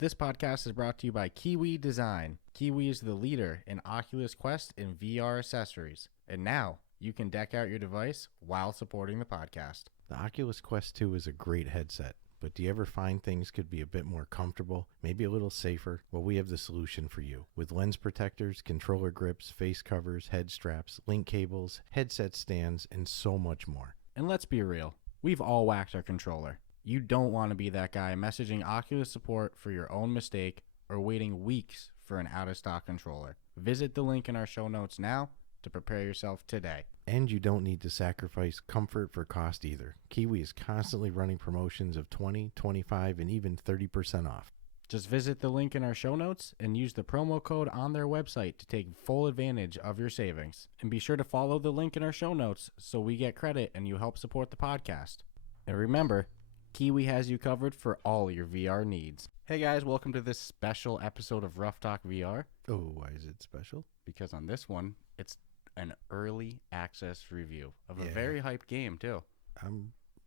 This podcast is brought to you by Kiwi Design. Kiwi is the leader in Oculus Quest and VR accessories. And now you can deck out your device while supporting the podcast. The Oculus Quest 2 is a great headset, but do you ever find things could be a bit more comfortable, maybe a little safer? Well, we have the solution for you. With lens protectors, controller grips, face covers, head straps, link cables, headset stands, and so much more. And let's be real, we've all whacked our controller. You don't want to be that guy messaging Oculus support for your own mistake or waiting weeks for an out-of-stock controller. Visit the link in our show notes now to prepare yourself today. And you don't need to sacrifice comfort for cost either. Kiwi is constantly running promotions of 20, 25, and even 30% off. Just visit the link in our show notes and use the promo code on their website to take full advantage of your savings. And be sure to follow the link in our show notes so we get credit and you help support the podcast. And remember, Kiwi has you covered for all your VR needs. Hey guys, welcome to this special episode of Ruff Talk VR. Oh, why is it special? Because on this one, it's an early access review of a very hyped game too.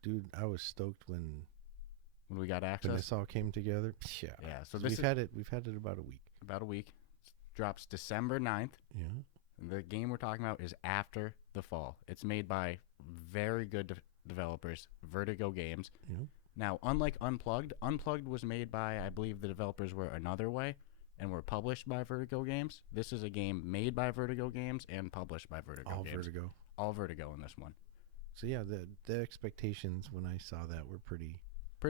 Dude, I was stoked when we got access. When this all came together. Yeah. So we've had it about a week. About a week. Drops December 9th. Yeah. And the game we're talking about is After the Fall. It's made by very good developers, Vertigo Games. Yeah. Now, unlike Unplugged was made by, I believe the developers were Another Way and were published by Vertigo Games. This is a game made by Vertigo Games and published by Vertigo Games. All Vertigo in this one. So yeah, the expectations when I saw that were pretty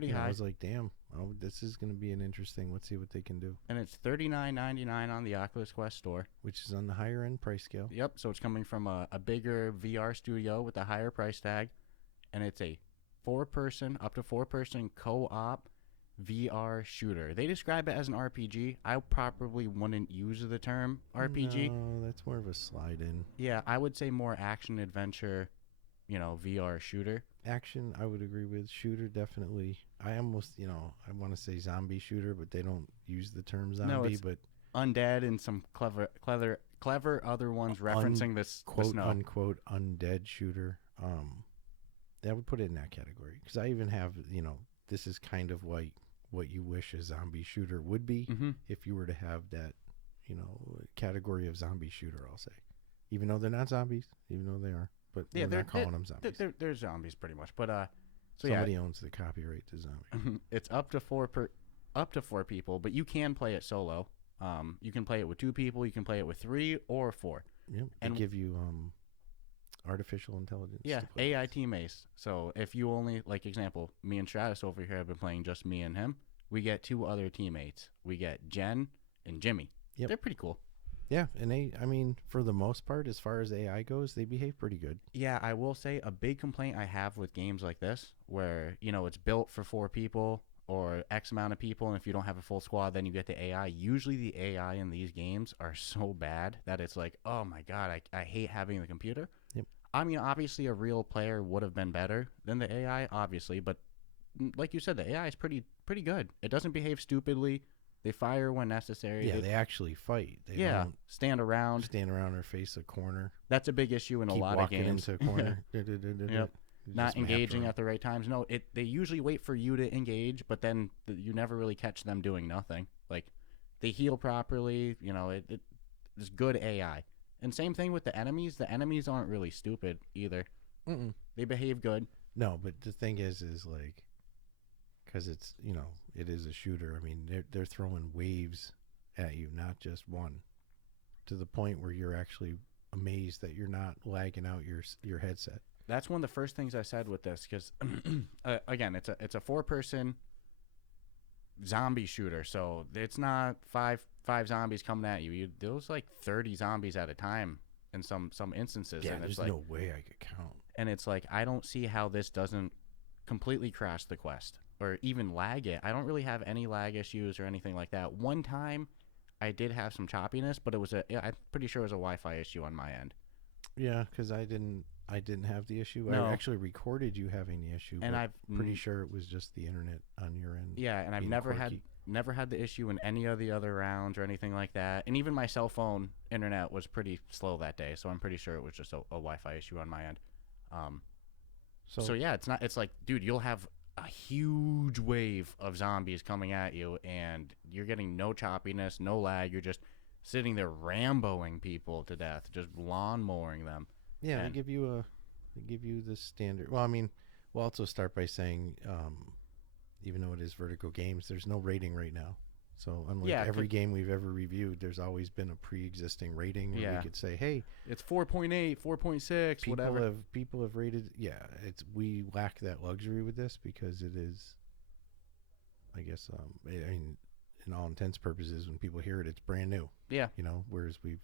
high. I was like, damn, this is going to be an interesting. Let's see what they can do. And it's $39.99 on the Oculus Quest store, which is on the higher end price scale. Yep. So it's coming from a bigger VR studio with a higher price tag, and it's a up to four person co-op VR shooter. They describe it as an RPG. I probably wouldn't use the term RPG. No, that's more of a slide in. Yeah, I would say more action adventure, VR shooter. Action, I would agree with. Shooter, definitely. I almost, I want to say zombie shooter, but they don't use the term zombie. No, it's but undead and some clever other ones referencing this unquote undead shooter. I would put it in that category because I even have, this is kind of what you wish a zombie shooter would be if you were to have that, category of zombie shooter, I'll say. Even though they're not zombies, even though they are. But yeah, they're not calling them zombies. They're zombies pretty much. But somebody owns the copyright to zombie. It's up to four people, but you can play it solo. You can play it with two people. You can play it with three or four. Yep. And give you artificial intelligence. Yeah, AI teammates. So if you only, like example, me and Stratus over here have been playing just me and him, we get two other teammates. We get Jen and Jimmy. Yep. They're pretty cool. Yeah, and for the most part, as far as AI goes, they behave pretty good. Yeah, I will say a big complaint I have with games like this, where, it's built for four people or X amount of people, and if you don't have a full squad, then you get the AI. Usually the AI in these games are so bad that it's like, oh my God, I hate having the computer. Yep. I mean, obviously a real player would have been better than the AI, obviously, but like you said, the AI is pretty good. It doesn't behave stupidly. They fire when necessary. Yeah, they actually fight. They don't stand around or face a corner. That's a big issue in a lot of games. Keep walking into a corner. Yep. Not engaging at the right times. No, they usually wait for you to engage, but then you never really catch them doing nothing. Like, they heal properly. It's good AI. And same thing with the enemies. The enemies aren't really stupid either. Mm-mm. They behave good. No, but the thing is like, because it's, it is a shooter. I mean, they're throwing waves at you, not just one, to the point where you're actually amazed that you're not lagging out your headset. That's one of the first things I said with this, because again, it's a four-person zombie shooter, so it's not five zombies coming at you. There's like 30 zombies at a time in some instances. Yeah, and there's no way I could count. And it's like, I don't see how this doesn't completely crash the Quest or even lag it. I don't really have any lag issues or anything like that. One time I did have some choppiness, but I'm pretty sure it was a Wi-Fi issue on my end. Yeah, because I didn't have the issue. No. I actually recorded you having the issue, and I'm pretty sure it was just the internet on your end. Yeah, and I've never had the issue in any of the other rounds or anything like that. And even my cell phone internet was pretty slow that day, so I'm pretty sure it was just a Wi-Fi issue on my end. So yeah, it's like, dude, you'll have a huge wave of zombies coming at you, and you're getting no choppiness, no lag. You're just sitting there Ramboing people to death, just lawn mowing them. Yeah, they give you the standard. Well, I mean, we'll also start by saying, even though it is Vertigo Games, there's no rating right now. So unlike every game we've ever reviewed, there's always been a pre-existing rating where we could say, hey, it's 4.8, 4.6, whatever. People have rated. Yeah, we lack that luxury with this because it is, I guess, I mean, in all intents purposes, when people hear it, it's brand new. Yeah. You know, whereas we've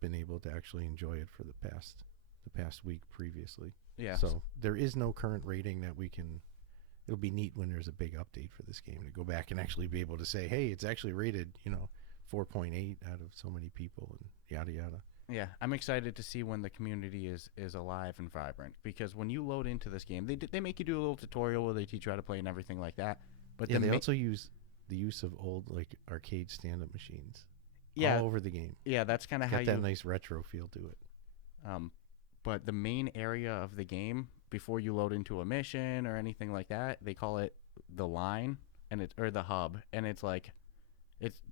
been able to actually enjoy it for the past week previously. Yeah. So there is no current rating that we can. It'll be neat when there's a big update for this game to go back and actually be able to say, hey, it's actually rated, 4.8 out of so many people and yada yada. Yeah, I'm excited to see when the community is alive and vibrant, because when you load into this game, they make you do a little tutorial where they teach you how to play and everything like that. But they also use the use of old like arcade stand-up machines all over the game. Yeah, that's kind of how you get that nice retro feel to it. But the main area of the game, before you load into a mission or anything like that, they call it the line or the hub, and it's like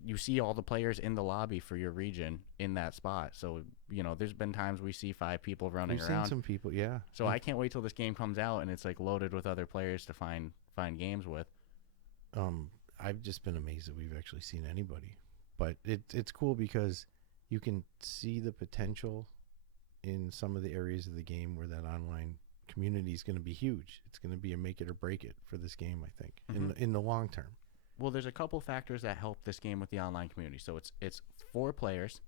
you see all the players in the lobby for your region in that spot. So there's been times we see 5 people running around. We've seen some people, yeah. So I can't wait till this game comes out and it's like loaded with other players to find games with. I've just been amazed that we've actually seen anybody, but it's cool because you can see the potential in some of the areas of the game where that online community is going to be huge. It's going to be a make it or break it for this game, I think, in the long term. Well, there's a couple factors that help this game with the online community. So it's 4 players,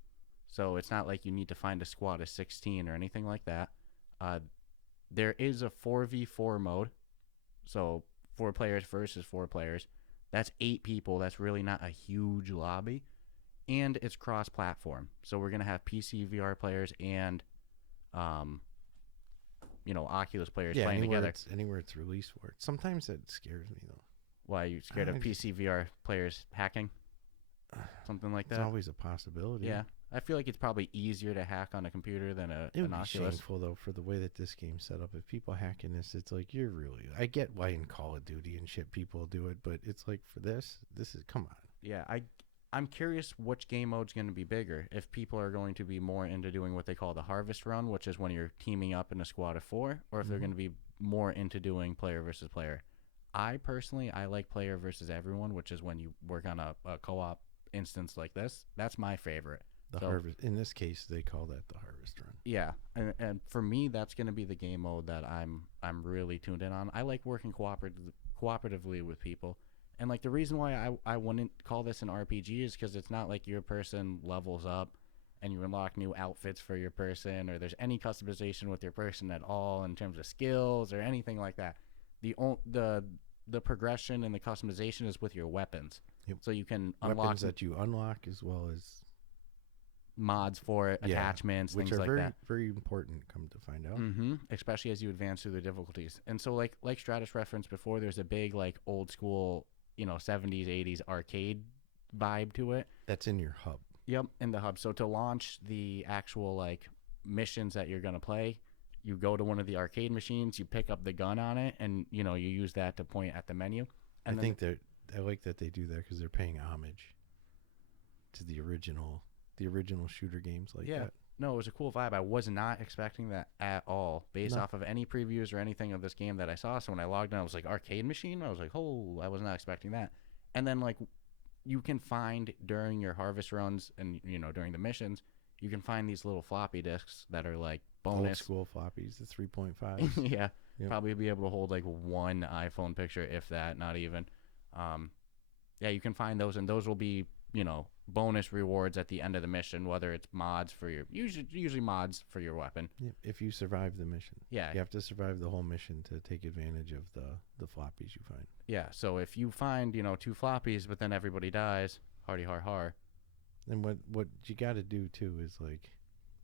so it's not like you need to find a squad of 16 or anything like that. There is a 4v4 mode, so 4 players versus 4 players. That's 8 people. That's really not a huge lobby, and it's cross-platform. So we're gonna have PC VR players and Oculus players playing together. Anywhere it's released for it. Sometimes that scares me, though. Why, are you scared of PC VR players hacking? Something like that? It's always a possibility. Yeah. I feel like it's probably easier to hack on a computer than an Oculus. It would be shameful, though, for the way that this game's set up. If people hack in this, it's like, I get why in Call of Duty and shit people do it, but it's like, for this is, come on. Yeah, I'm curious which game mode's going to be bigger. If people are going to be more into doing what they call the harvest run, which is when you're teaming up in a squad of 4, or if they're going to be more into doing player versus player. I like player versus everyone, which is when you work on a co-op instance like this. That's my favorite. Harvest. In this case, they call that the harvest run. Yeah, and for me, that's going to be the game mode that I'm really tuned in on. I like working cooperatively with people. And like the reason why I wouldn't call this an RPG is because it's not like your person levels up and you unlock new outfits for your person, or there's any customization with your person at all in terms of skills or anything like that. The progression and the customization is with your weapons. Yep. So you can unlock weapons that you unlock, as well as mods for it, attachments, which things like are that. very important, come to find out. Especially as you advance through the difficulties. And so like Stratus referenced before, there's a big like old school 70s 80s arcade vibe to it. That's in your hub. Yep, in the hub. So to launch the actual like missions that you're going to play, you go to one of the arcade machines, you pick up the gun on it, and you use that to point at the menu. And I like that they do that because they're paying homage to the original shooter games like that. No, it was a cool vibe. I was not expecting that at all, based off of any previews or anything of this game that I saw. So when I logged in, I was like, arcade machine? I was like, oh, I was not expecting that. And then, like, you can find during your harvest runs and, during the missions, you can find these little floppy disks that are, like, bonus. Old school floppies, the 3.5s. Yeah. Yep. Probably be able to hold, like, one iPhone picture, if that, not even. You can find those, and those will be, bonus rewards at the end of the mission, whether it's mods for your usually mods for your weapon. Yeah, if you survive the mission. Yeah. You have to survive the whole mission to take advantage of the floppies you find. Yeah, so if you find, 2 floppies, but then everybody dies, hardy har har. And what you got to do too is like,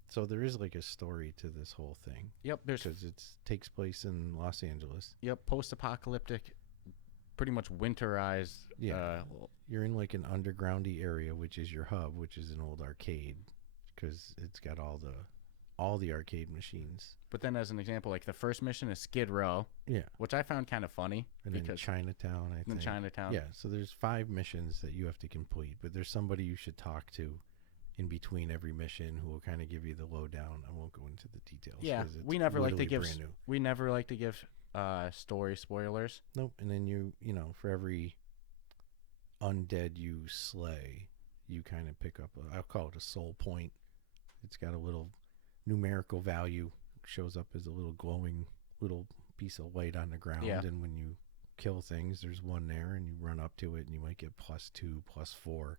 so there is like a story to this whole thing. Yep, because it takes place in Los Angeles. Yep, post-apocalyptic, pretty much winterized. Yeah, you're in like an undergroundy area, which is your hub, which is an old arcade, because it's got all all the arcade machines. But then, as an example, like the first mission is Skid Row. Yeah. Which I found kind of funny. And then Chinatown, I think. Chinatown. Yeah, so there's 5 missions that you have to complete, but there's somebody you should talk to in between every mission who will kind of give you the lowdown. I won't go into the details. Yeah, we never like to give story spoilers. Nope. And then you know, for every undead you slay, you kind of pick up I'll call it a soul point. It's got a little numerical value, shows up as a little glowing little piece of light on the ground. Yeah. And when you kill things, there's one there, and you run up to it and you might get +2, +4.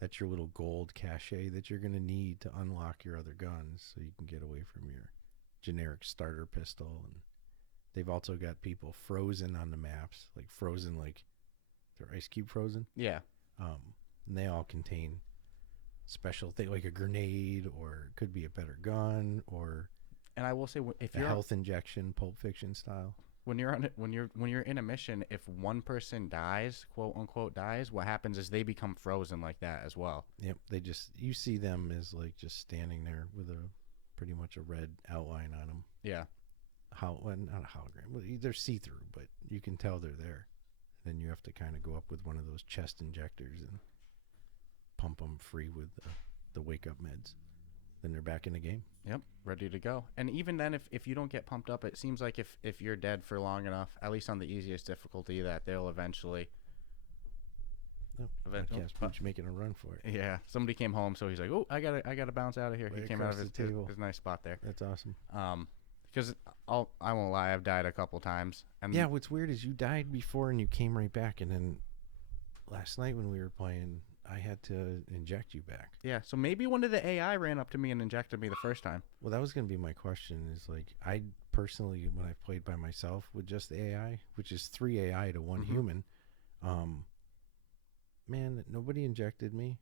That's your little gold cachet that you're going to need to unlock your other guns so you can get away from your generic starter pistol. And they've also got people frozen on the maps, like frozen, like they're ice cube frozen. Yeah. And they all contain special thing, like a grenade, or it could be a better gun, or and I will say, if a you're health injection, Pulp Fiction style. When you're in a mission, if one person dies, quote unquote dies, what happens is they become frozen like that as well. Yep, you see them as like just standing there with pretty much a red outline on them. Yeah. Not a hologram. Well, they're see-through, but you can tell they're there. Then you have to kind of go up with one of those chest injectors and pump them free with the wake-up meds. Then they're back in the game. Yep, ready to go. And even then, if you don't get pumped up, it seems like if you're dead for long enough, at least on the easiest difficulty, that they'll eventually... Keeps making a run for it. Yeah, somebody came home, so he's like, "Oh, I gotta bounce out of here." He came out of his nice spot there. That's awesome. Because I won't lie, I've died a couple times. And yeah, what's weird is you died before and you came right back, and then last night when we were playing, I had to inject you back. Yeah, so maybe one of the AI ran up to me and injected me the first time. Well, that was going to be my question. Is like, I personally, when I've played by myself with just the AI, which is 3 AI to 1 human, man, nobody injected me.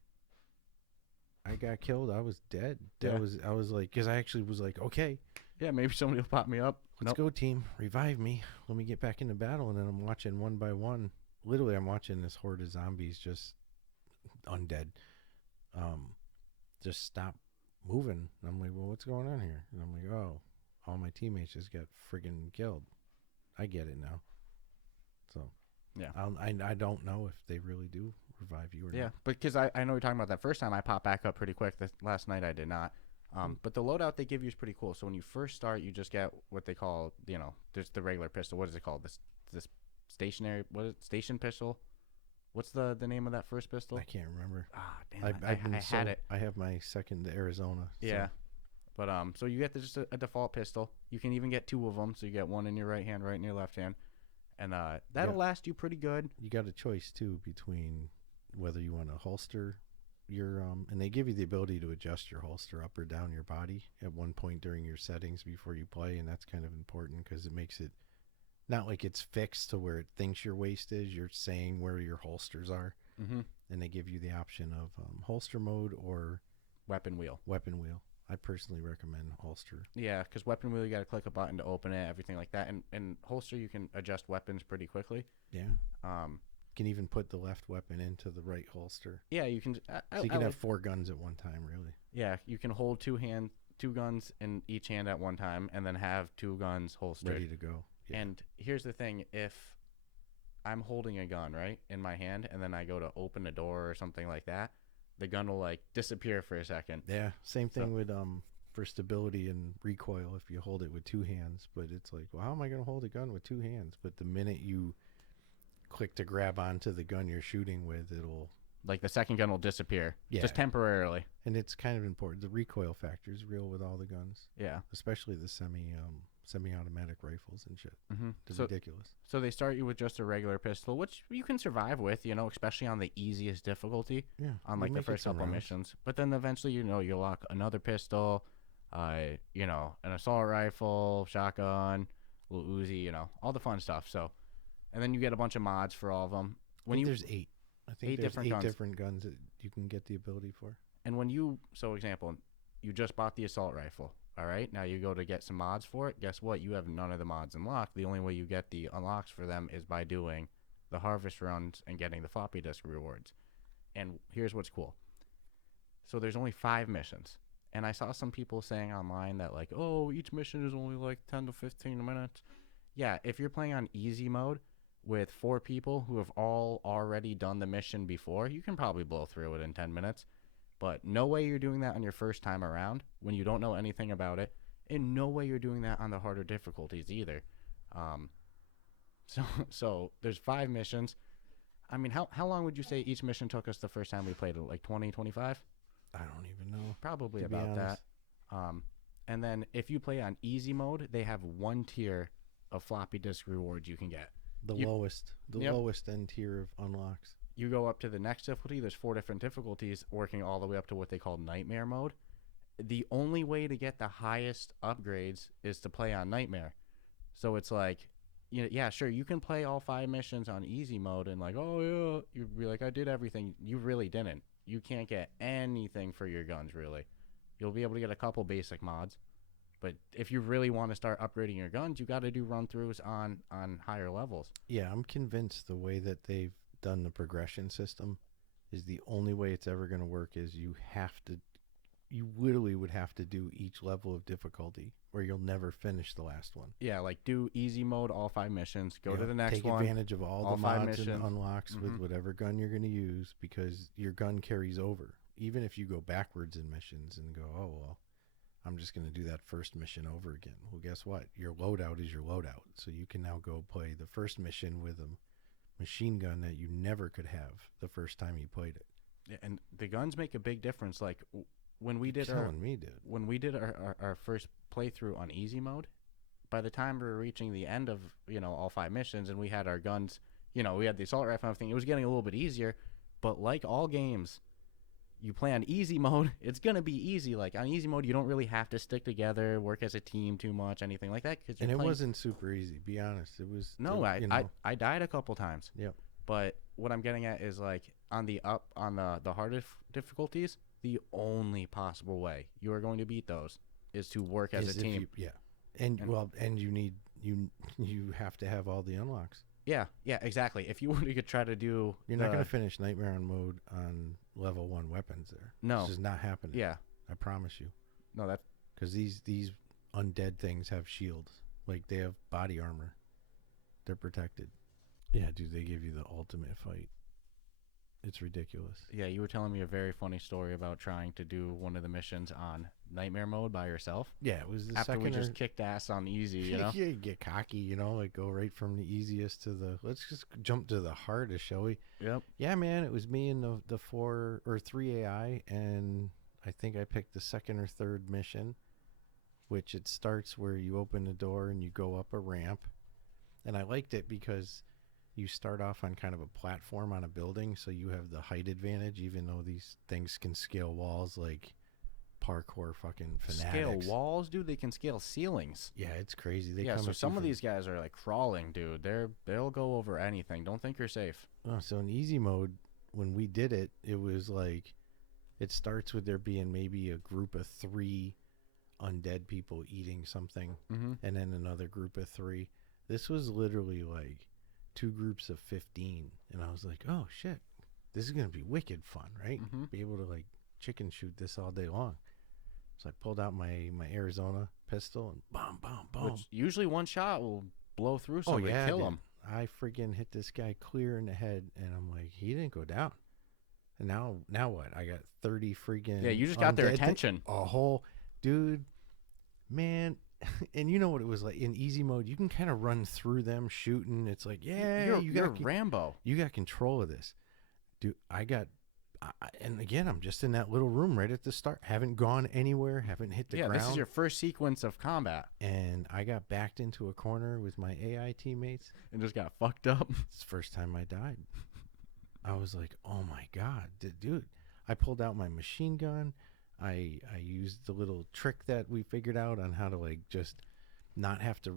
I got killed. I was dead. Yeah. I was like, because I actually was like, okay. Yeah, maybe somebody will pop me up. Let's go, team. Revive me. Let me get back into battle. And then I'm watching one by one. Literally, I'm watching this horde of zombies just undead. Just stop moving. And I'm like, well, what's going on here? And I'm like, oh, all my teammates just got friggin' killed. I get it now. So, yeah, I don't know if they really do revive you or not. Yeah, because I know you're talking about that first time. I popped back up pretty quick. Last night I did not. But the loadout they give you is pretty cool. So when you first start, you just get what they call, there's the regular pistol. What is it called? This stationary, station pistol? What's the name of that first pistol? I can't remember. Ah, damn, I had it. I have my second, the Arizona. Yeah. But so you get just a default pistol. You can even get 2 of them. So you get one in your right hand, right in your left hand. And that'll last you pretty good. You got a choice, too, between whether you want to holster your and they give you the ability to adjust your holster up or down your body at one point during your settings before you play, and that's kind of important because it makes it not like it's fixed to where it thinks your waist is. You're saying where your holsters are, and they give you the option of holster mode or weapon wheel. I personally recommend holster. Yeah, because weapon wheel, you got to click a button to open it, everything like that. And holster, you can adjust weapons pretty quickly. Yeah. Can even put the left weapon into the right holster. Yeah, you can. So you can have 4 guns at one time, really. Yeah, you can hold 2 guns in each hand at one time, and then have 2 guns holstered, ready to go. Yeah. And here's the thing: if I'm holding a gun right in my hand, and then I go to open a door or something like that, the gun will like disappear for a second. Yeah, same thing with for stability and recoil if you hold it with 2 hands. But it's like, well, how am I going to hold a gun with 2 hands? But the minute you click to grab onto the gun you're shooting with, it'll like the second gun will disappear, just temporarily. And it's kind of important. The recoil factor is real with all the guns. Yeah, especially the semi-automatic rifles and shit. It's ridiculous. So they start you with just a regular pistol, which you can survive with, especially on the easiest difficulty. Yeah, on like the first couple missions. But then eventually, you lock another pistol, an assault rifle, shotgun, little Uzi, all the fun stuff. So, and then you get a bunch of mods for all of them. There's 8. I think there's 8 different guns that you can get the ability for. And when example, you just bought the assault rifle. All right, now you go to get some mods for it. Guess what? You have none of the mods unlocked. The only way you get the unlocks for them is by doing the harvest runs and getting the floppy disk rewards. And here's what's cool. So there's only 5 missions. And I saw some people saying online that like, oh, each mission is only like 10 to 15 minutes. Yeah, if you're playing on easy mode with 4 people who have all already done the mission before, you can probably blow through it in 10 minutes. But no way you're doing that on your first time around when you don't know anything about it. And no way you're doing that on the harder difficulties either. So there's 5 missions. I mean, how long would you say each mission took us the first time we played it? Like 20, 25? I don't even know. Probably about that. And then if you play on easy mode, they have 1 tier of floppy disk rewards you can get. The lowest end tier of unlocks. You go up to the next difficulty. There's 4 different difficulties, working all the way up to what they call nightmare mode. The only way to get the highest upgrades is to play on nightmare. So it's like, yeah, sure, you can play all 5 missions on easy mode and like, oh yeah, you'd be like, I did everything. You really didn't. You can't get anything for your guns, really. You'll be able to get a couple basic mods. But if you really want to start upgrading your guns, you got to do run-throughs on higher levels. Yeah, I'm convinced the way that they've done the progression system is the only way it's ever going to work is you literally would have to do each level of difficulty or you'll never finish the last one. Yeah, like do easy mode, all 5 missions, go to the next take one. Take advantage of all the mods and unlocks with whatever gun you're going to use because your gun carries over. Even if you go backwards in missions and go, oh, well, I'm just going to do that first mission over again. Well, guess what? Your loadout is your loadout. So you can now go play the first mission with a machine gun that you never could have the first time you played it. Yeah, and the guns make a big difference. Like when we did our first playthrough on easy mode, by the time we were reaching the end of all 5 missions and we had our guns, we had the assault rifle and everything, it was getting a little bit easier. But like all games, you play on easy mode, it's going to be easy. Like on easy mode, you don't really have to stick together, work as a team too much, anything like that. And it wasn't super easy, be honest. It was. No, I died a couple times. Yep. But what I'm getting at is like on the hardest difficulties, the only possible way you are going to beat those is to work as a team. And you have to have all the unlocks. Yeah, exactly. If you were to try to do... You're not going to finish Nightmare on mode on level 1 weapons there. No. This is not happening. Yeah. I promise you. No, that's... Because these undead things have shields. Like, they have body armor. They're protected. Yeah, dude, they give you the ultimate fight. It's ridiculous. Yeah, you were telling me a very funny story about trying to do one of the missions on nightmare mode by yourself. Yeah, it was the after we just kicked ass on easy, Yeah, you get cocky, like go right from the easiest to the, let's just jump to the hardest, shall we? Yep. Yeah, man, it was me and the 4 or 3 AI, and I think I picked the 2nd or 3rd mission, which it starts where you open the door and you go up a ramp. And I liked it because you start off on kind of a platform on a building, so you have the height advantage, even though these things can scale walls like parkour fucking fanatics. Scale walls, dude? They can scale ceilings. Yeah, it's crazy. So some of these guys are like crawling, dude. They'll go over anything. Don't think you're safe. Oh, so in easy mode, when we did it, it was like, it starts with there being maybe a group of 3 undead people eating something, and then another group of 3. This was literally like 2 groups of 15, and I was like, oh shit, this is gonna be wicked fun, right? Be able to like chicken shoot this all day long. So I pulled out my Arizona pistol and boom, boom, boom. Which usually one shot will blow through somebody, kill him. I freaking hit this guy clear in the head, and I'm like, he didn't go down. And now what? I got 30 freaking... Yeah, you just got their attention. A whole... Dude, man... And you know what it was like in easy mode? You can kind of run through them shooting. It's like, yeah, you're Rambo. You got control of this. Dude, and again, I'm just in that little room right at the start. Haven't gone anywhere. Haven't hit the ground. Yeah, this is your first sequence of combat. And I got backed into a corner with my AI teammates. And just got fucked up. It's the first time I died. I was like, oh my God, dude. I pulled out my machine gun. I used the little trick that we figured out on how to like just not have to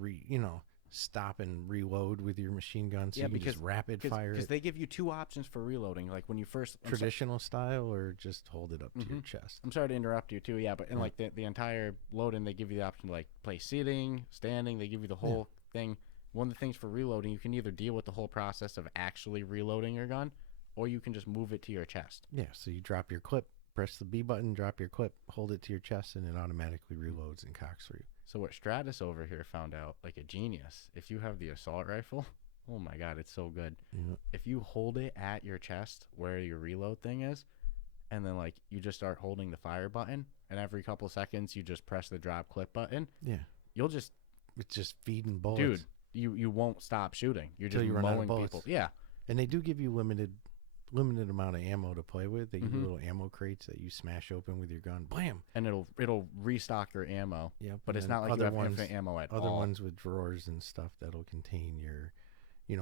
stop and reload with your machine gun, so you can just rapid fire it. Because they give you 2 options for reloading, like when you first... Traditional style or just hold it up to your chest. I'm sorry to interrupt you too, but in like the entire load-in, they give you the option to like play sitting, standing, they give you the whole thing. One of the things for reloading, you can either deal with the whole process of actually reloading your gun, or you can just move it to your chest. Yeah, so you drop your clip, Press the B button, drop your clip, hold it to your chest, and it automatically reloads and cocks for you. So what Stratus over here found out, like a genius, if you have the assault rifle, oh my God, it's so good. Yeah. If you hold it at your chest where your reload thing is, and then like you just start holding the fire button, and every couple seconds you just press the drop clip button, Yeah. you'll just... It's just feeding bullets. Dude, you won't stop shooting. You're just mowing people. Yeah. And they do give you limited amount of ammo to play with. They give you little ammo crates that you smash open with your gun. Blam! And it'll restock your ammo. Yeah. But it's not like you have infinite ammo at all. Other ones with drawers and stuff that'll contain your,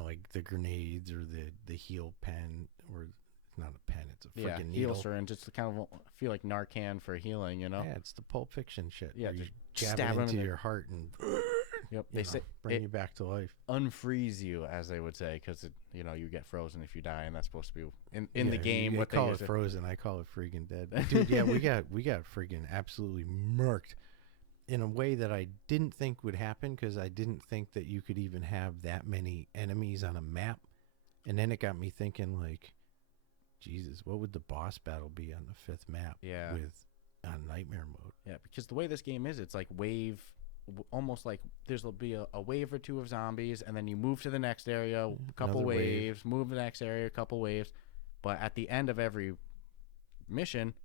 like the grenades or the heal pen, or it's not a pen, it's a freaking needle. Heal syringe. It's kind of feel like Narcan for healing, Yeah, it's the Pulp Fiction shit. Yeah, you just jab stab it into your heart and yep. They say bring you back to life. Unfreeze you, as they would say, because you get frozen if you die, and that's supposed to be in the game. What they call it frozen, I call it freaking dead. But dude, yeah, we got freaking absolutely murked in a way that I didn't think would happen, because I didn't think that you could even have that many enemies on a map. And then it got me thinking, like, Jesus, what would the boss battle be on the 5th map? Yeah. On nightmare mode. Yeah, because the way this game is, it's like almost like there'll be a wave or two of zombies, and then you move to the next area, a couple waves, move to the next area, a couple waves. But at the end of every mission,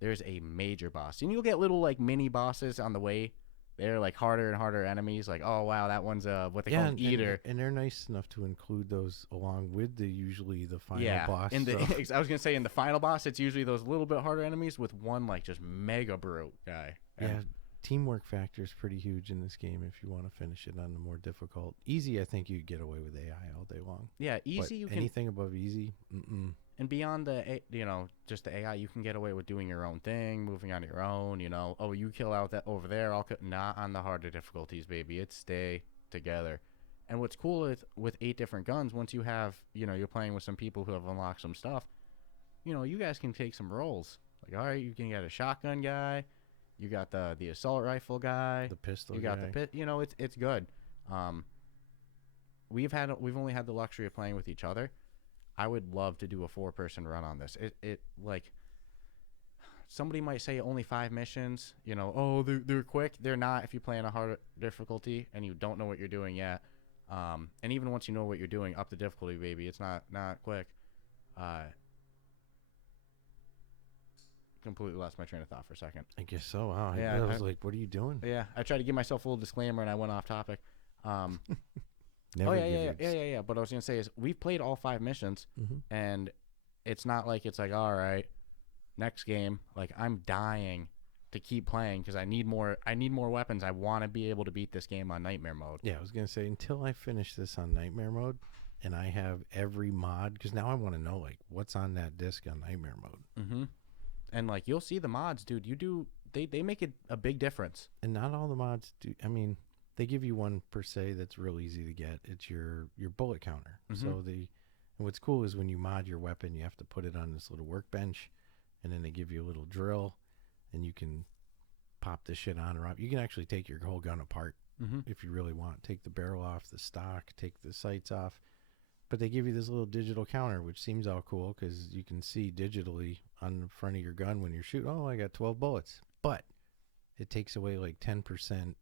there's a major boss. And you'll get little like mini bosses on the way. They're like harder and harder enemies. Like, oh wow, that one's what they call an eater. And they're nice enough to include those along with usually the final boss. I was gonna say in the final boss, it's usually those little bit harder enemies with one like just mega brute guy. Yeah, teamwork factor is pretty huge in this game if you want to finish it on the more difficult. Easy, I think you get away with AI all day long. Yeah, easy. But anything above easy, And beyond the just the AI, you can get away with doing your own thing, moving on your own. Oh, you kill out that over there. Not on the harder difficulties, baby. It's stay together. And what's cool with 8 different guns, once you have you're playing with some people who have unlocked some stuff, you guys can take some roles. Like, all right, you can get a shotgun guy. You got the assault rifle guy, the pistol. You got guy. the pit. It's good. We've only had the luxury of playing with each other. I would love to do a 4-person run on this. It like somebody might say only 5 missions. Oh, they're quick. They're not if you play on a harder difficulty and you don't know what you're doing yet. And even once you know what you're doing, up the difficulty, baby, it's not quick. Completely lost my train of thought for a second. I guess so. Wow. Yeah, I was like, what are you doing? Yeah, I tried to give myself a little disclaimer and I went off topic. Never Yeah. But I was gonna say is we've played all 5 missions, and it's not like it's like, all right, next game. Like, I'm dying to keep playing because I need more weapons. I want to be able to beat this game on nightmare mode. Yeah, I was gonna say until I finish this on nightmare mode, and I have every mod, because now I want to know like what's on that disc on nightmare mode. And like you'll see the mods, dude. They make it a big difference. And not all the mods do. I mean, they give you one per se that's real easy to get. It's your bullet counter. So and what's cool is when you mod your weapon, you have to put it on this little workbench, and then they give you a little drill, and you can pop this shit on or off. You can actually take your whole gun apart if you really want. Take the barrel off, the stock, take the sights off. But they give you this little digital counter, which seems all cool because you can see digitally on the front of your gun when you're shooting, oh, I got 12 bullets. But it takes away like 10%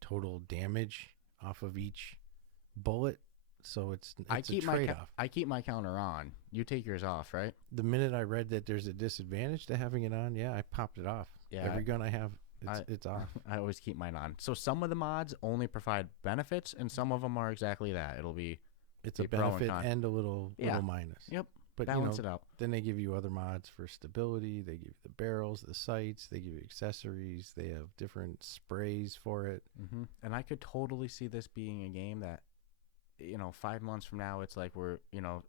total damage off of each bullet. So it's a trade-off. I keep my counter on. You take yours off, right? The minute I read that there's a disadvantage to having it on, I popped it off. Yeah, every gun I have, it's off. I always keep mine on. So some of the mods only provide benefits, and some of them are exactly that. It's a benefit and a little minus. Yep. But balance it out. Then they give you other mods for stability. They give you the barrels, the sights. They give you accessories. They have different sprays for it. And I could totally see this being a game that, 5 months from now, it's like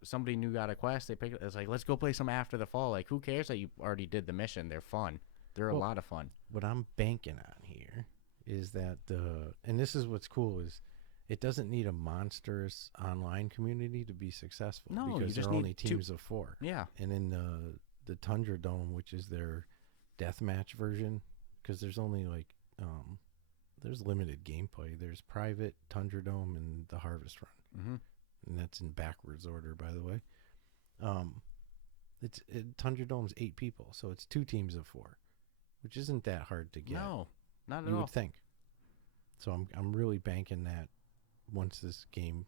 somebody new got a quest. They pick it. It's like, let's go play some after the fall. Like, who cares that you already did the mission? They're fun. They're a lot of fun. What I'm banking on here is that and this is what's cool is, it doesn't need a monstrous online community to be successful. No, because you just they're only need teams of 4. Yeah. And in the Tundra Dome, which is their deathmatch version, because there's only like there's limited gameplay. There's private, Tundra Dome, and the Harvest Run, and that's in backwards order, by the way. Tundra Dome's 8 people, so it's 2 teams of 4, which isn't that hard to get. No, not at you all. would think. So I'm really banking that once this game,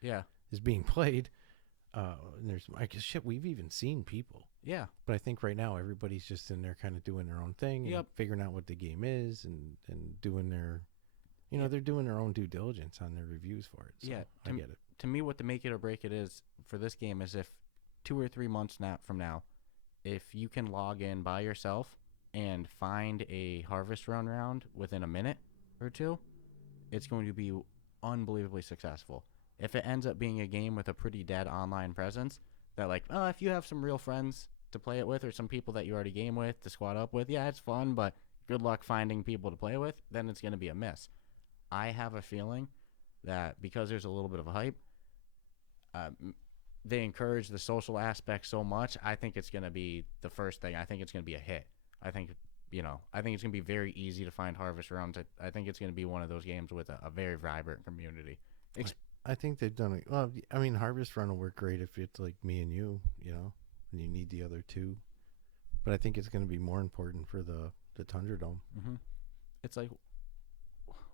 Yeah. is being played, and there's, I guess, shit, we've even seen people. Yeah. But I think right now everybody's just in there kind of doing their own thing and figuring out what the game is and doing their, they're doing their own due diligence on their reviews for it. So I get it. To me, what the make it or break it is for this game is if 2 or 3 months from now, if you can log in by yourself and find a harvest run round within a minute or 2, it's going to be unbelievably successful. If it ends up being a game with a pretty dead online presence, that if you have some real friends to play it with or some people that you already game with to squad up with, yeah, it's fun, but good luck finding people to play with, then it's going to be a miss. I have a feeling that because there's a little bit of a hype, they encourage the social aspect so much, I think it's going to be the first thing. I think it's going to be a hit. I think it's going to be very easy to find harvest rounds. I think it's going to be one of those games with a very vibrant community. I think they've done it. Well, I mean, Harvest Run will work great if it's like me and you, and you need the other 2. But I think it's going to be more important for the Tundra Dome. Mm-hmm. It's like,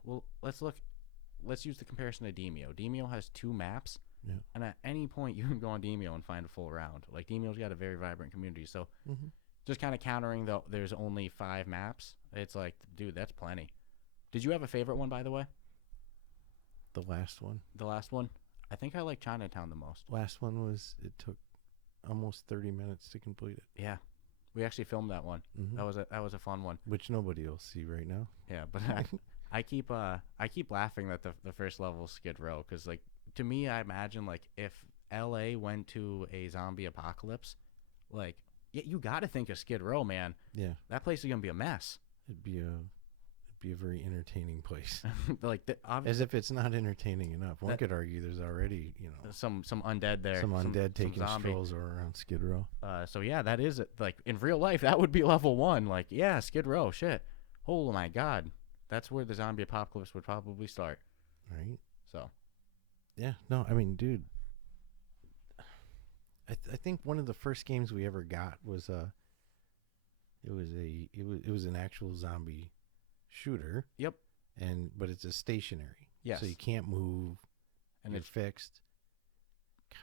well, let's use the comparison to Demeo. Demeo has 2 maps, and at any point you can go on Demeo and find a full round. Like, Demeo's got a very vibrant community, so just kind of countering there's only 5 maps. It's like, dude, that's plenty. Did you have a favorite one, by the way? The last one. The last one? I think I like Chinatown the most. Last one it took almost 30 minutes to complete it. Yeah. We actually filmed that one. Mm-hmm. That was a fun one. Which nobody will see right now. Yeah, but I keep laughing that the first level Skid Row, because to me, I imagine if LA went to a zombie apocalypse, you got to think of Skid Row, man. Yeah. That place is going to be a mess. It'd be a very entertaining place. As if it's not entertaining enough. One could argue there's already, some undead there. Some undead taking strolls around Skid Row. So yeah, that is in real life, that would be level 1. Skid Row, shit. Oh my God. That's where the zombie apocalypse would probably start. Right. So. Yeah, no, I mean, dude, I think one of the first games we ever got was it was an actual zombie shooter. Yep. But it's a stationary. Yes. So you can't move. And it's fixed.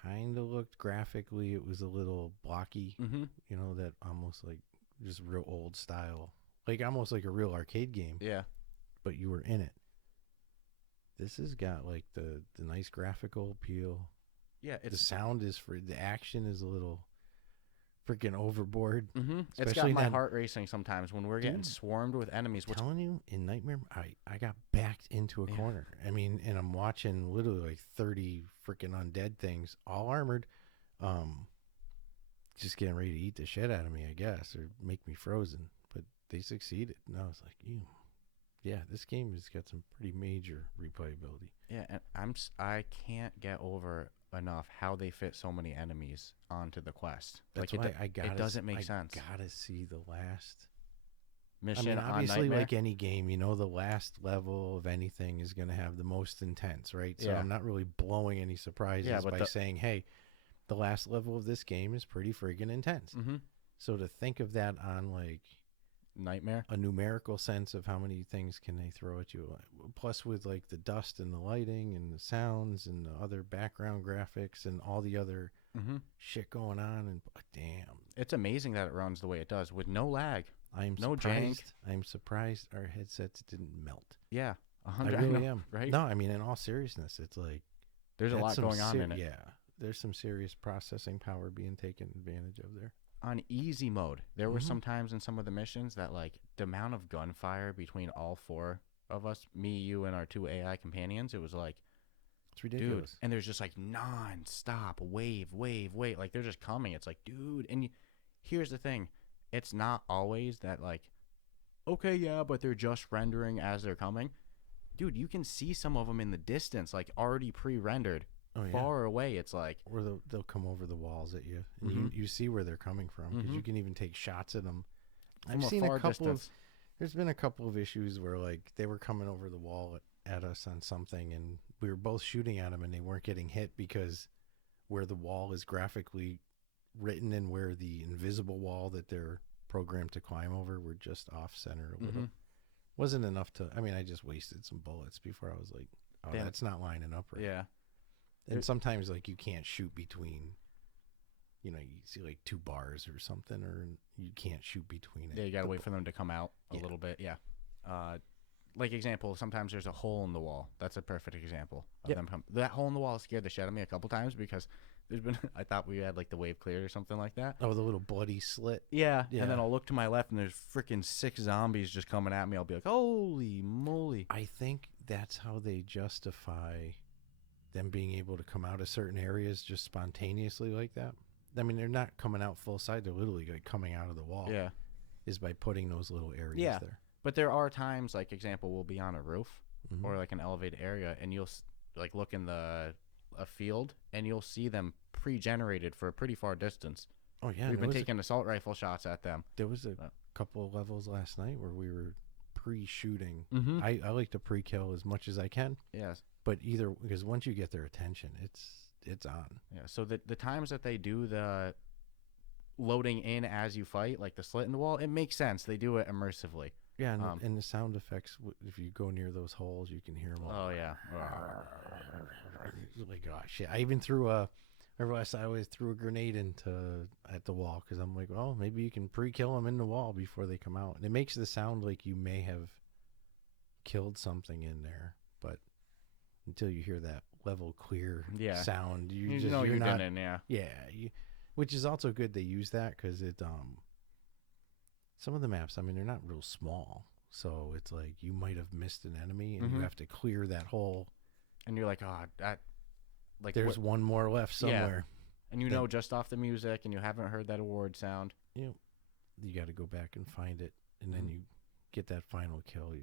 Kind of looked graphically, it was a little blocky. Mm-hmm. That almost just real old style, almost like a real arcade game. Yeah. But you were in it. This has got the nice graphical appeal. Yeah, the sound is the action is a little freaking overboard. Mm-hmm. It's got my heart racing sometimes when we're getting swarmed with enemies. I'm telling you, in Nightmare, I got backed into a corner. I mean, and I'm watching literally 30 freaking undead things, all armored, just getting ready to eat the shit out of me, I guess, or make me frozen. But they succeeded, and I was like, yeah, this game has got some pretty major replayability. Yeah, and I can't get over enough how they fit so many enemies onto the quest. That's why it doesn't make sense. I gotta see the last mission. I mean, obviously, on Nightmare. like any game, the last level of anything is going to have the most intense, right? So I'm not really blowing any surprises by saying, hey, the last level of this game is pretty friggin' intense. Mm-hmm. So to think of that on Nightmare, a numerical sense of how many things can they throw at you, plus with the dust and the lighting and the sounds and the other background graphics and all the other shit going on, and damn, it's amazing that it runs the way it does with no lag. I'm surprised our headsets didn't melt. Yeah, 100. I really am. Right? No, I mean, in all seriousness, it's there's a lot going on in it. Yeah, there's some serious processing power being taken advantage of there. On easy mode, there were some times in some of the missions that the amount of gunfire between all 4 of us, me, you, and our 2 AI companions, it was it's ridiculous. Dude, and there's just non-stop wave. They're just coming. It's dude, and here's the thing. It's not always that okay, yeah, but they're just rendering as they're coming. Dude, you can see some of them in the distance, already pre-rendered. Oh, yeah. Far away, it's or they'll come over the walls at you, and you see where they're coming from, because you can even take shots at them. I've seen a couple of. There's been a couple of issues where they were coming over the wall at us on something, and we were both shooting at them, and they weren't getting hit because where the wall is graphically written and where the invisible wall that they're programmed to climb over were just off center a little. Wasn't enough to. I mean, I just wasted some bullets before I was like, oh, Damn. That's not lining up right. Yeah. And sometimes like you can't shoot between. You see like 2 bars or something, or you can't shoot between it. Yeah, you gotta wait for them to come out a little bit. Yeah. Like example, sometimes there's a hole in the wall. That's a perfect example of them that hole in the wall scared the shit out of me a couple times because there's been I thought we had like the wave cleared or something like that. Oh, the little bloody slit. Yeah. And then I'll look to my left and there's freaking 6 zombies just coming at me. I'll be like, holy moly. I think that's how they justify them being able to come out of certain areas just spontaneously like that. I mean, they're not coming out full side. They're literally like coming out of the wall. Yeah. Is by putting those little areas there. But there are times, like example, we'll be on a roof or like an elevated area, and you'll like look in a field, and you'll see them pre-generated for a pretty far distance. Oh yeah, we've been taking assault rifle shots at them. There was a couple of levels last night where we were pre-shooting. I like to pre-kill as much as I can. Yes. But because once you get their attention, it's on. Yeah. So the times that they do the loading in as you fight, like the slit in the wall, it makes sense. They do it immersively. Yeah, and the sound effects, if you go near those holes, you can hear them all. Oh, yeah. Like, oh, shit. I even threw I always threw a grenade at the wall because I'm like, well, maybe you can pre-kill them in the wall before they come out. And it makes the sound like you may have killed something in there, but until you hear that level clear sound, you know you're not in. Which is also good they use that because it some of the maps, I mean, they're not real small, so it's like you might have missed an enemy and you have to clear that hole, and you're like, oh, that like there's one more left somewhere, and you know just off the music, and you haven't heard that award sound. You got to go back and find it, and then you get that final kill.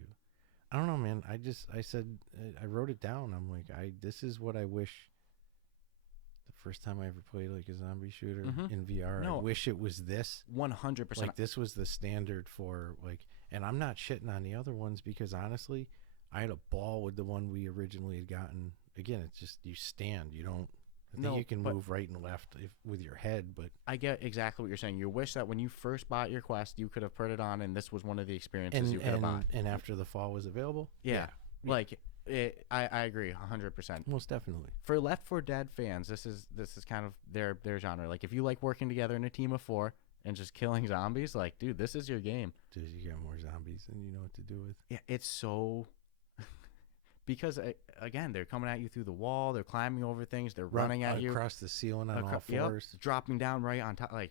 I don't know, man. I said I wrote it down. I'm like, this is what I wish. The first time I ever played like a zombie shooter in VR, I wish it was this 100%. Like this was the standard for like, and I'm not shitting on the other ones because honestly, I had a ball with the one we originally had gotten. Again, it's just you stand, you don't. I think you can move right and left with your head, but I get exactly what you're saying. You wish that when you first bought your Quest, you could have put it on, and this was one of the experiences you could have bought. And after the fall was available, like I agree 100%. Most definitely. For Left 4 Dead fans, this is kind of their genre. Like if you like working together in a team of 4 and just killing zombies, like dude, this is your game. Dude, you got more zombies than you know what to do with. Yeah, it's so. Because, again, they're coming at you through the wall. They're climbing over things. They're running at you. Across the ceiling on all fours. Dropping down right on top. Like,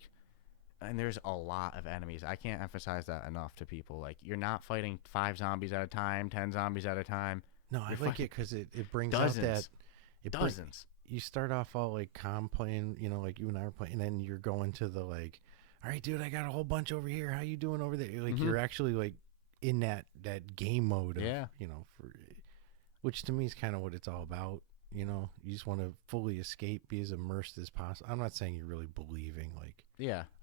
and there's a lot of enemies. I can't emphasize that enough to people. Like, you're not fighting 5 zombies at a time, 10 zombies at a time. No, I like it because it brings dozens. out that... Dozens. You start off all, like, calm playing, like you and I were playing, and then you're going to the, like, all right, dude, I got a whole bunch over here. How you doing over there? Like, you're actually, like, in that game mode of, which to me is kind of what it's all about. You just want to fully escape, be as immersed as possible. I'm not saying you're really believing, like,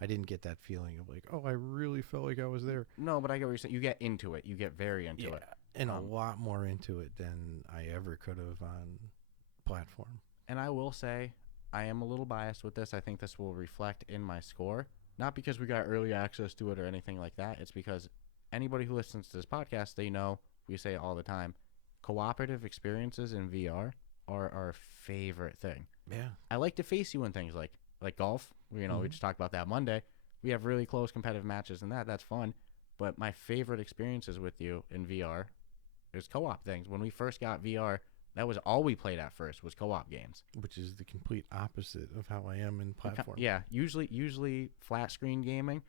I didn't get that feeling of like, oh, I really felt like I was there. No, but I get what you're saying. You get into it. You get very into it. And a lot more into it than I ever could have on platform. And I will say, I am a little biased with this. I think this will reflect in my score. Not because we got early access to it or anything like that. It's because anybody who listens to this podcast, they know, we say it all the time, cooperative experiences in VR are our favorite thing. Yeah. I like to face you in things like golf. We just talked about that Monday. We have really close competitive matches and that's fun. But my favorite experiences with you in VR is co-op things. When we first got VR, that was all we played at first was co-op games. Which is the complete opposite of how I am in platform. Yeah. Usually flat screen gaming.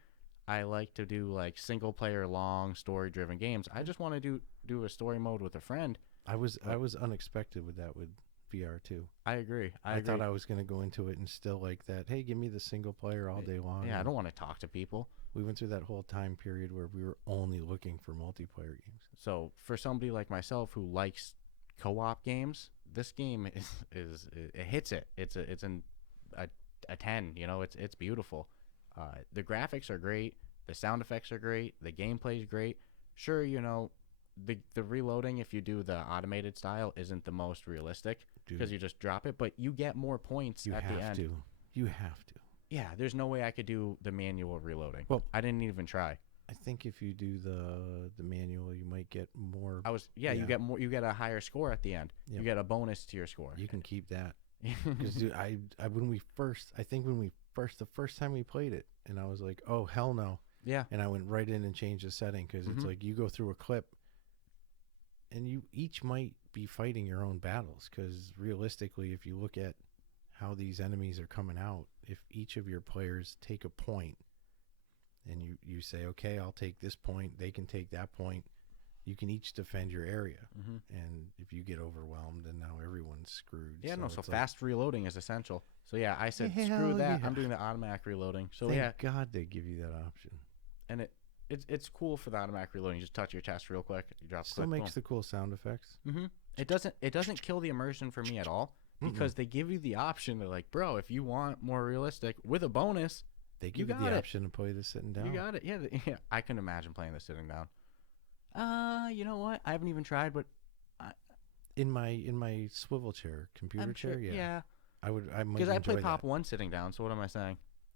I like to do like single player, long story driven games. I just want to do a story mode with a friend. I was unexpected with that with VR too. I agree. I thought I was going to go into it and still like that. Hey, give me the single player all day long. Yeah, I don't want to talk to people. We went through that whole time period where we were only looking for multiplayer games. So for somebody like myself who likes co-op games, this game is it hits it. It's a 10. It's beautiful. The graphics are great. The sound effects are great. The gameplay is great. Sure, the reloading, if you do the automated style, isn't the most realistic because you just drop it, but you get more points at the end. You have to. Yeah, there's no way I could do the manual reloading. Well, I didn't even try. I think if you do the manual, you might get more. You get more. You get a higher score at the end. Yep. You get a bonus to your score. You can keep that. Because the first time we played it, and I was like, oh hell no. Yeah. And I went right in and changed the setting because it's like you go through a clip, and you each might be fighting your own battles. Because realistically, if you look at how these enemies are coming out, if each of your players take a point, and you say, okay, I'll take this point, they can take that point, you can each defend your area. And if you get overwhelmed, then now everyone's screwed. Yeah, so fast reloading is essential. So yeah, I said, screw that. Yeah. I'm doing the automatic reloading. So Thank God they give you that option. And it's cool for the automatic reloading. You just touch your chest real quick. You drop. Still makes the cool sound effects. It doesn't kill the immersion for me at all because they give you the option. They're like, bro, if you want more realistic with a bonus. They give you the option to play this sitting down. You got it. Yeah, I can imagine playing this sitting down. You know what? I haven't even tried, but in my swivel chair, computer chair, yeah. I might because I play Pop that. 1 sitting down. So what am I saying?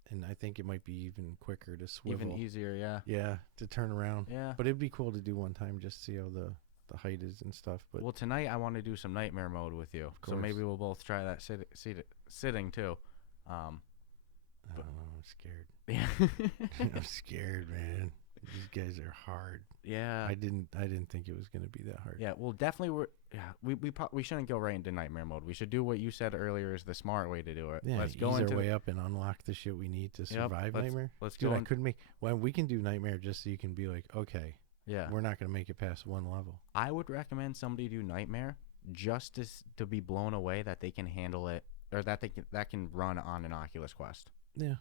And I think it might be even quicker to swivel. Even easier, yeah. Yeah, to turn around. Yeah. But it'd be cool to do one time just to see how the height is and stuff. But well, tonight I want to do some nightmare mode with you. So maybe we'll both try that sitting too. I don't know, I'm scared. Yeah. I'm scared, man. These guys are hard. Yeah. I didn't think it was going to be that hard. Yeah, well, definitely we shouldn't go right into nightmare mode. We should do what you said earlier is the smart way to do it. Yeah, let's go ease our way up and unlock the shit we need to survive nightmare. Let's Dude, we can do nightmare just so you can be like, okay, yeah, we're not going to make it past one level. I would recommend somebody do nightmare just to be blown away that they can handle it or that that can run on an Oculus Quest. Yeah,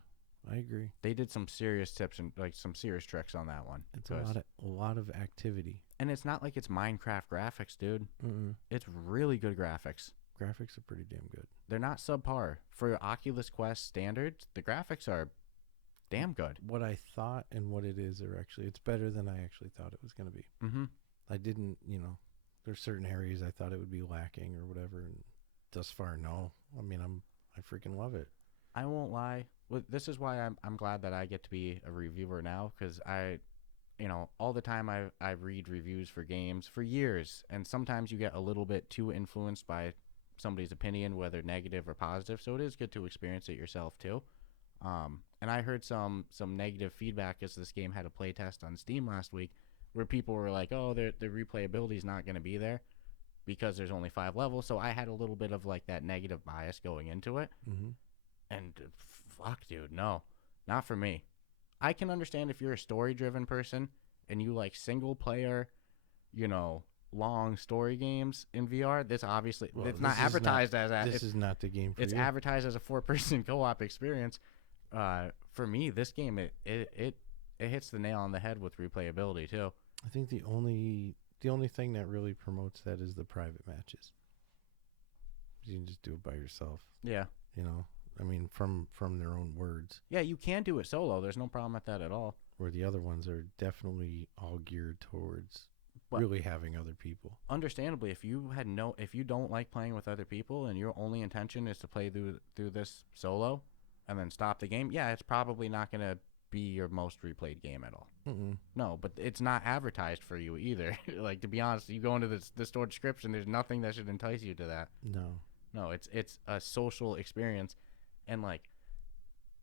I agree. They did some serious tips and like some serious tricks on that one. It's a lot of activity. And it's not like it's Minecraft graphics, dude. Mm-mm. It's really good graphics. Graphics are pretty damn good. They're not subpar. For Oculus Quest standards, the graphics are damn good. What I thought and what it is are actually, it's better than I actually thought it was going to be. Mm-hmm. I didn't, there's certain areas I thought it would be lacking or whatever. And thus far, no. I mean, I freaking love it. I won't lie. Well, this is why I'm glad that I get to be a reviewer now, because all the time I read reviews for games for years, and sometimes you get a little bit too influenced by somebody's opinion, whether negative or positive. So it is good to experience it yourself too. And I heard some negative feedback as this game had a playtest on Steam last week, where people were like, "Oh, the replayability is not going to be there because there's only 5 levels." So I had a little bit of like that negative bias going into it. Mm-hmm. And fuck, dude, no, not for me. I can understand if you're a story-driven person and you like single-player, long story games in VR. This obviously, it's not advertised as that. This is not the game for you. It's advertised as a 4-person co-op experience. For me, this game, it hits the nail on the head with replayability too. I think the only thing that really promotes that is the private matches. You can just do it by yourself. Yeah. I mean, from their own words. Yeah, you can do it solo. There's no problem with that at all. Where the other ones are definitely all geared towards really having other people. Understandably, if you don't like playing with other people and your only intention is to play through this solo and then stop the game, yeah, it's probably not going to be your most replayed game at all. Mm-mm. No, but it's not advertised for you either. Like, to be honest, you go into the store description, there's nothing that should entice you to that. No, it's a social experience. And like,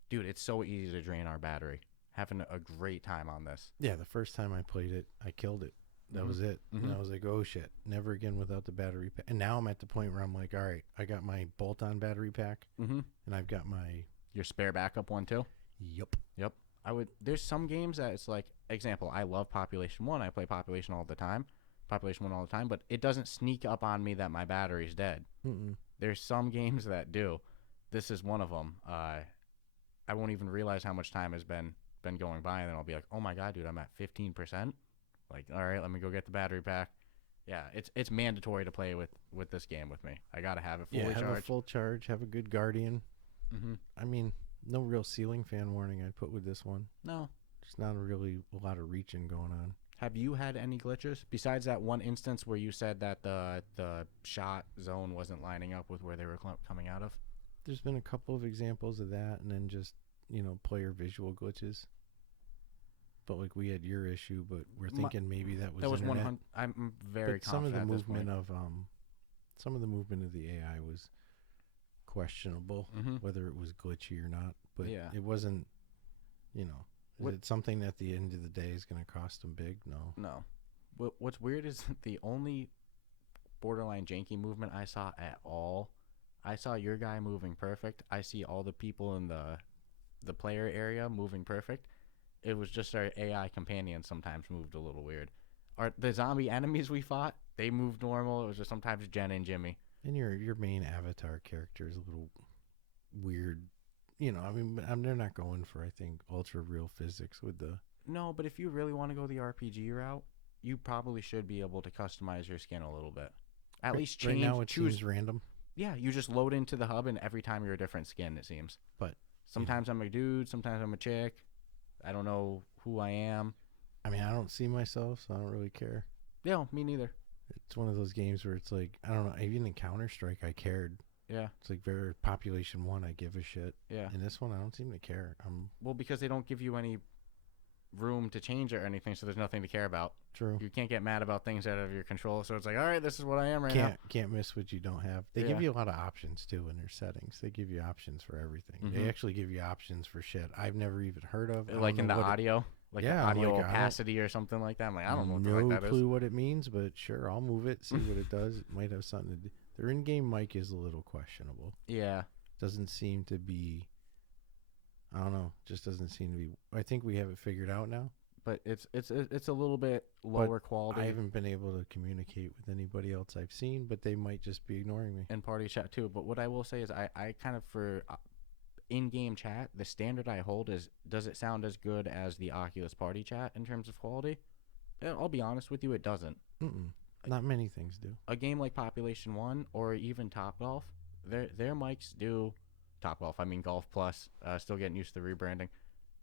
dude, it's so easy to drain our battery. Having a great time on this. Yeah, the first time I played it, I killed it. That was it. Mm-hmm. And I was like, oh shit, never again without the battery pack. And now I'm at the point where I'm like, all right, I got my bolt-on battery pack, and I've got your spare backup one too. Yep. There's some games that it's like, example, I love Population 1. I play Population 1 all the time, but it doesn't sneak up on me that my battery's dead. Mm-mm. There's some games that do. This is one of them. I won't even realize how much time has been going by, and then I'll be like, oh my god, dude, I'm at 15%. Like, all right, let me go get the battery pack. Yeah, it's mandatory to play with this game with me. I gotta have it fully charged. Have a full charge. Have a good Guardian. Mm-hmm. I mean, no real ceiling fan warning I'd put with this one. No, there's not really a lot of reaching going on. Have you had any glitches besides that one instance where you said that the shot zone wasn't lining up with where they were coming out of? There's been a couple of examples of that, and then just player visual glitches. But like we had your issue, but we're thinking maybe that was 100. I'm very but some of confident the at this point. some of the movement of the AI was questionable, whether it was glitchy or not. But it wasn't. Is it something that at the end of the day is going to cost them big? No. What's weird is the only borderline janky movement I saw at all. I saw your guy moving perfect. I see all the people in the player area moving perfect. It was just our AI companion sometimes moved a little weird. The zombie enemies we fought, they moved normal. It was just sometimes Jen and Jimmy. And your main avatar character is a little weird. They're not going for, I think, ultra real physics with the... No, but if you really want to go the RPG route, you probably should be able to customize your skin a little bit. At least change. Right now it seems random. Yeah, you just load into the hub, and every time you're a different skin, it seems. But sometimes I'm a dude, sometimes I'm a chick. I don't know who I am. I don't see myself, so I don't really care. Yeah, me neither. It's one of those games where it's like, I don't know, even in Counter-Strike, I cared. Yeah. It's like very population 1, I give a shit. Yeah. In this one, I don't seem to care. Well, because they don't give you any room to change it or anything, so there's nothing to care about. True. You can't get mad about things out of your control, so it's like, all right, this is what I am now. Can't miss what you don't have. They give you a lot of options, too, in their settings. They give you options for everything. They actually give you options for shit I've never even heard of. Like in the audio? Audio opacity or something like that? I'm like, I don't know what the fuck that is. No clue what it means, but sure, I'll move it, see what it does. It might have something to do. Their in-game mic is a little questionable. Yeah. Doesn't seem to be... I don't know. Just doesn't seem to be... I think we have it figured out now. But it's a little bit lower quality. I haven't been able to communicate with anybody else I've seen, but they might just be ignoring me. And party chat too. But what I will say is I kind of, for in-game chat, the standard I hold is, does it sound as good as the Oculus party chat in terms of quality? I'll be honest with you, it doesn't. Not many things do. A game like Population 1 or even Topgolf, their mics do... Topgolf, I mean Golf Plus, still getting used to the rebranding.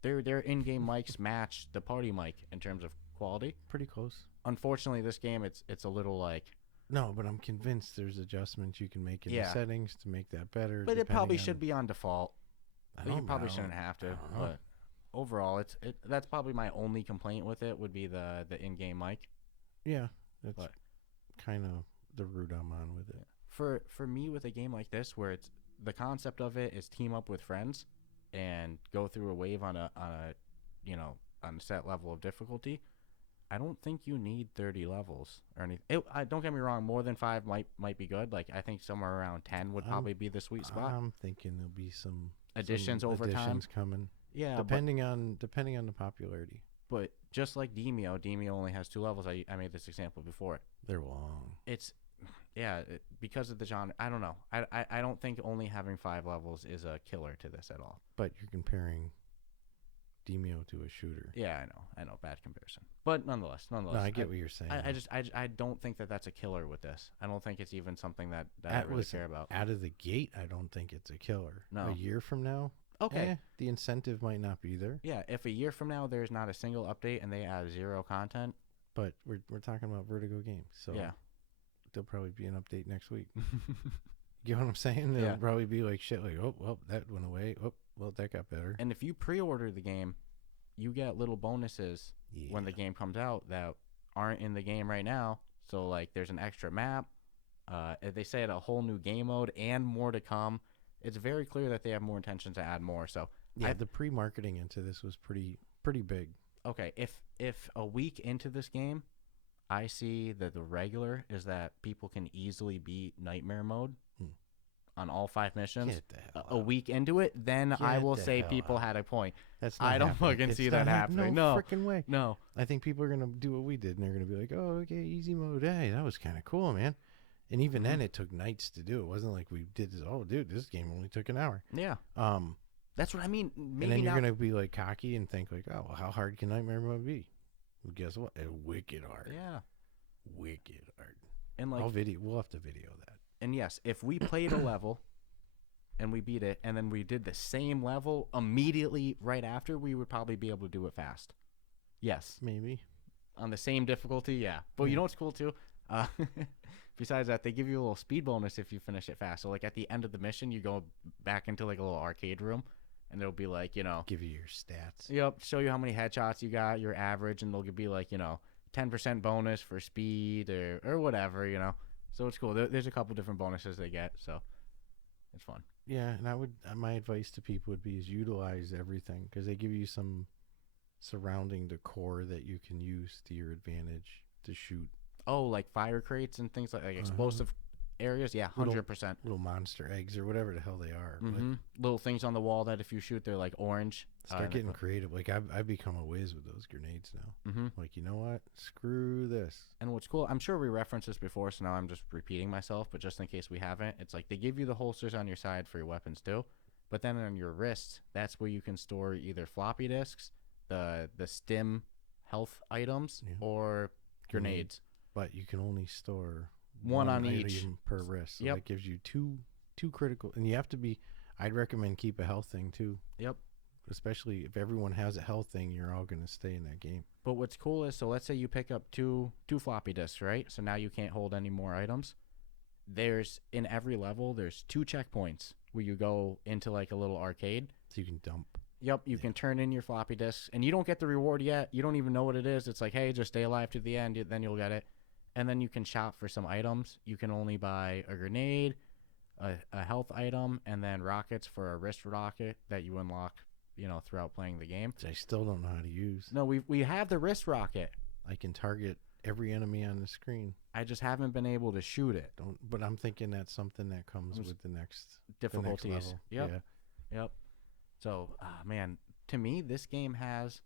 Their in-game mics match the party mic in terms of quality. Pretty close. Unfortunately, this game, it's a little like... No, but I'm convinced there's adjustments you can make in the settings to make that better. But it probably should be on default. You probably shouldn't have to. But overall, that's probably my only complaint with it would be the in-game mic. Yeah, that's kind of the route I'm on with it. For me, with a game like this, where it's the concept of it is team up with friends and go through a wave on a set level of difficulty, I don't think you need 30 levels or anything. Don't get me wrong, more than 5 might be good. Like, I think somewhere around 10 would probably be the sweet spot. I'm thinking there'll be some additions over time coming. Yeah, depending on the popularity. But just like Demeo only has 2 levels. I made this example before. They're long. Because of the genre. I don't know. I don't think only having 5 levels is a killer to this at all. But you're comparing Demeo to a shooter. Yeah, I know, bad comparison. But nonetheless. No, I get what you're saying. I don't think that's a killer with this. I don't think it's even something that I really care about. Out of the gate, I don't think it's a killer. No. A year from now, okay, the incentive might not be there. Yeah, if a year from now there's not a single update and they add 0 content. But we're talking about Vertigo Games, so yeah, there'll probably be an update next week. You know what I'm saying? They'll probably be like shit, like, oh, well, that went away. Oh, well, that got better. And if you pre-order the game, you get little bonuses when the game comes out that aren't in the game right now. So, like, there's an extra map. They say a whole new game mode and more to come. It's very clear that they have more intentions to add more. So, yeah, the pre-marketing into this was pretty big. Okay, if a week into this game, I see that the regular is that people can easily beat Nightmare mode on all 5 missions a week into it, then I will say people had a point. That's not I don't fucking see that happening. No freaking way. No. I think people are going to do what we did, and they're going to be like, oh, okay, easy mode. Hey, that was kind of cool, man. And even then, it took nights to do. It wasn't like we did this, oh, dude, this game only took an hour. Yeah. That's what I mean. Maybe and then you're going to be like cocky and think like, oh, well, how hard can Nightmare mode be? Well, guess what? Wicked hard. Yeah. Wicked hard. And like, we'll have to video that. And yes, if we played a level and we beat it, and then we did the same level immediately right after, we would probably be able to do it fast. Yes. Maybe. On the same difficulty, yeah. But you know what's cool too? Besides that, they give you a little speed bonus if you finish it fast. So like at the end of the mission, you go back into like a little arcade room, and it'll be like, give you your stats. Yep, show you how many headshots you got, your average, and they'll be like, 10% bonus for speed or whatever, So it's cool. There's a couple different bonuses they get, so it's fun. Yeah, and my advice to people would be is utilize everything, because they give you some surrounding decor that you can use to your advantage to shoot. Oh, like fire crates and things like explosive areas? Yeah, 100%. Little monster eggs or whatever the hell they are. Mm-hmm. Little things on the wall that if you shoot, they're like orange. Start getting creative. Like I've become a whiz with those grenades now. Mm-hmm. Like, you know what? Screw this. And what's cool, I'm sure we referenced this before, so now I'm just repeating myself, but just in case we haven't, it's like they give you the holsters on your side for your weapons too, but then on your wrists, that's where you can store either floppy disks, the stim health items, or grenades. But you can only store one on each item per wrist. So Yep. that gives you two critical. And you have to be, I'd recommend keep a health thing too. Yep. Especially if everyone has a health thing, you're all going to stay in that game. But what's cool is, so let's say you pick up two floppy disks, right? So now you can't hold any more items. In every level, there's 2 checkpoints where you go into like a little arcade. So you can dump. Yep, you can turn in your floppy disks, and you don't get the reward yet. You don't even know what it is. It's like, hey, just stay alive to the end, then you'll get it. And then you can shop for some items. You can only buy a grenade, a health item, and then rockets for a wrist rocket that you unlock, throughout playing the game. Which I still don't know how to use. No, we have the wrist rocket. I can target every enemy on the screen. I just haven't been able to shoot it. But I'm thinking that's something that comes with the next difficulties. The next level. Yep. Yeah. Yep. So, man, to me, this game has.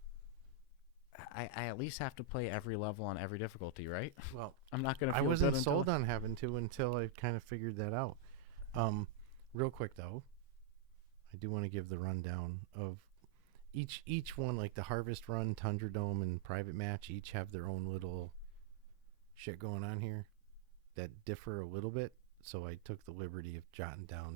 I at least have to play every level on every difficulty, right? Well, I'm not gonna. I wasn't sold on having to until I kind of figured that out. Real quick though, I do want to give the rundown of each one, like the Harvest Run, Tundra Dome, and Private Match. Each have their own little shit going on here that differ a little bit. So I took the liberty of jotting down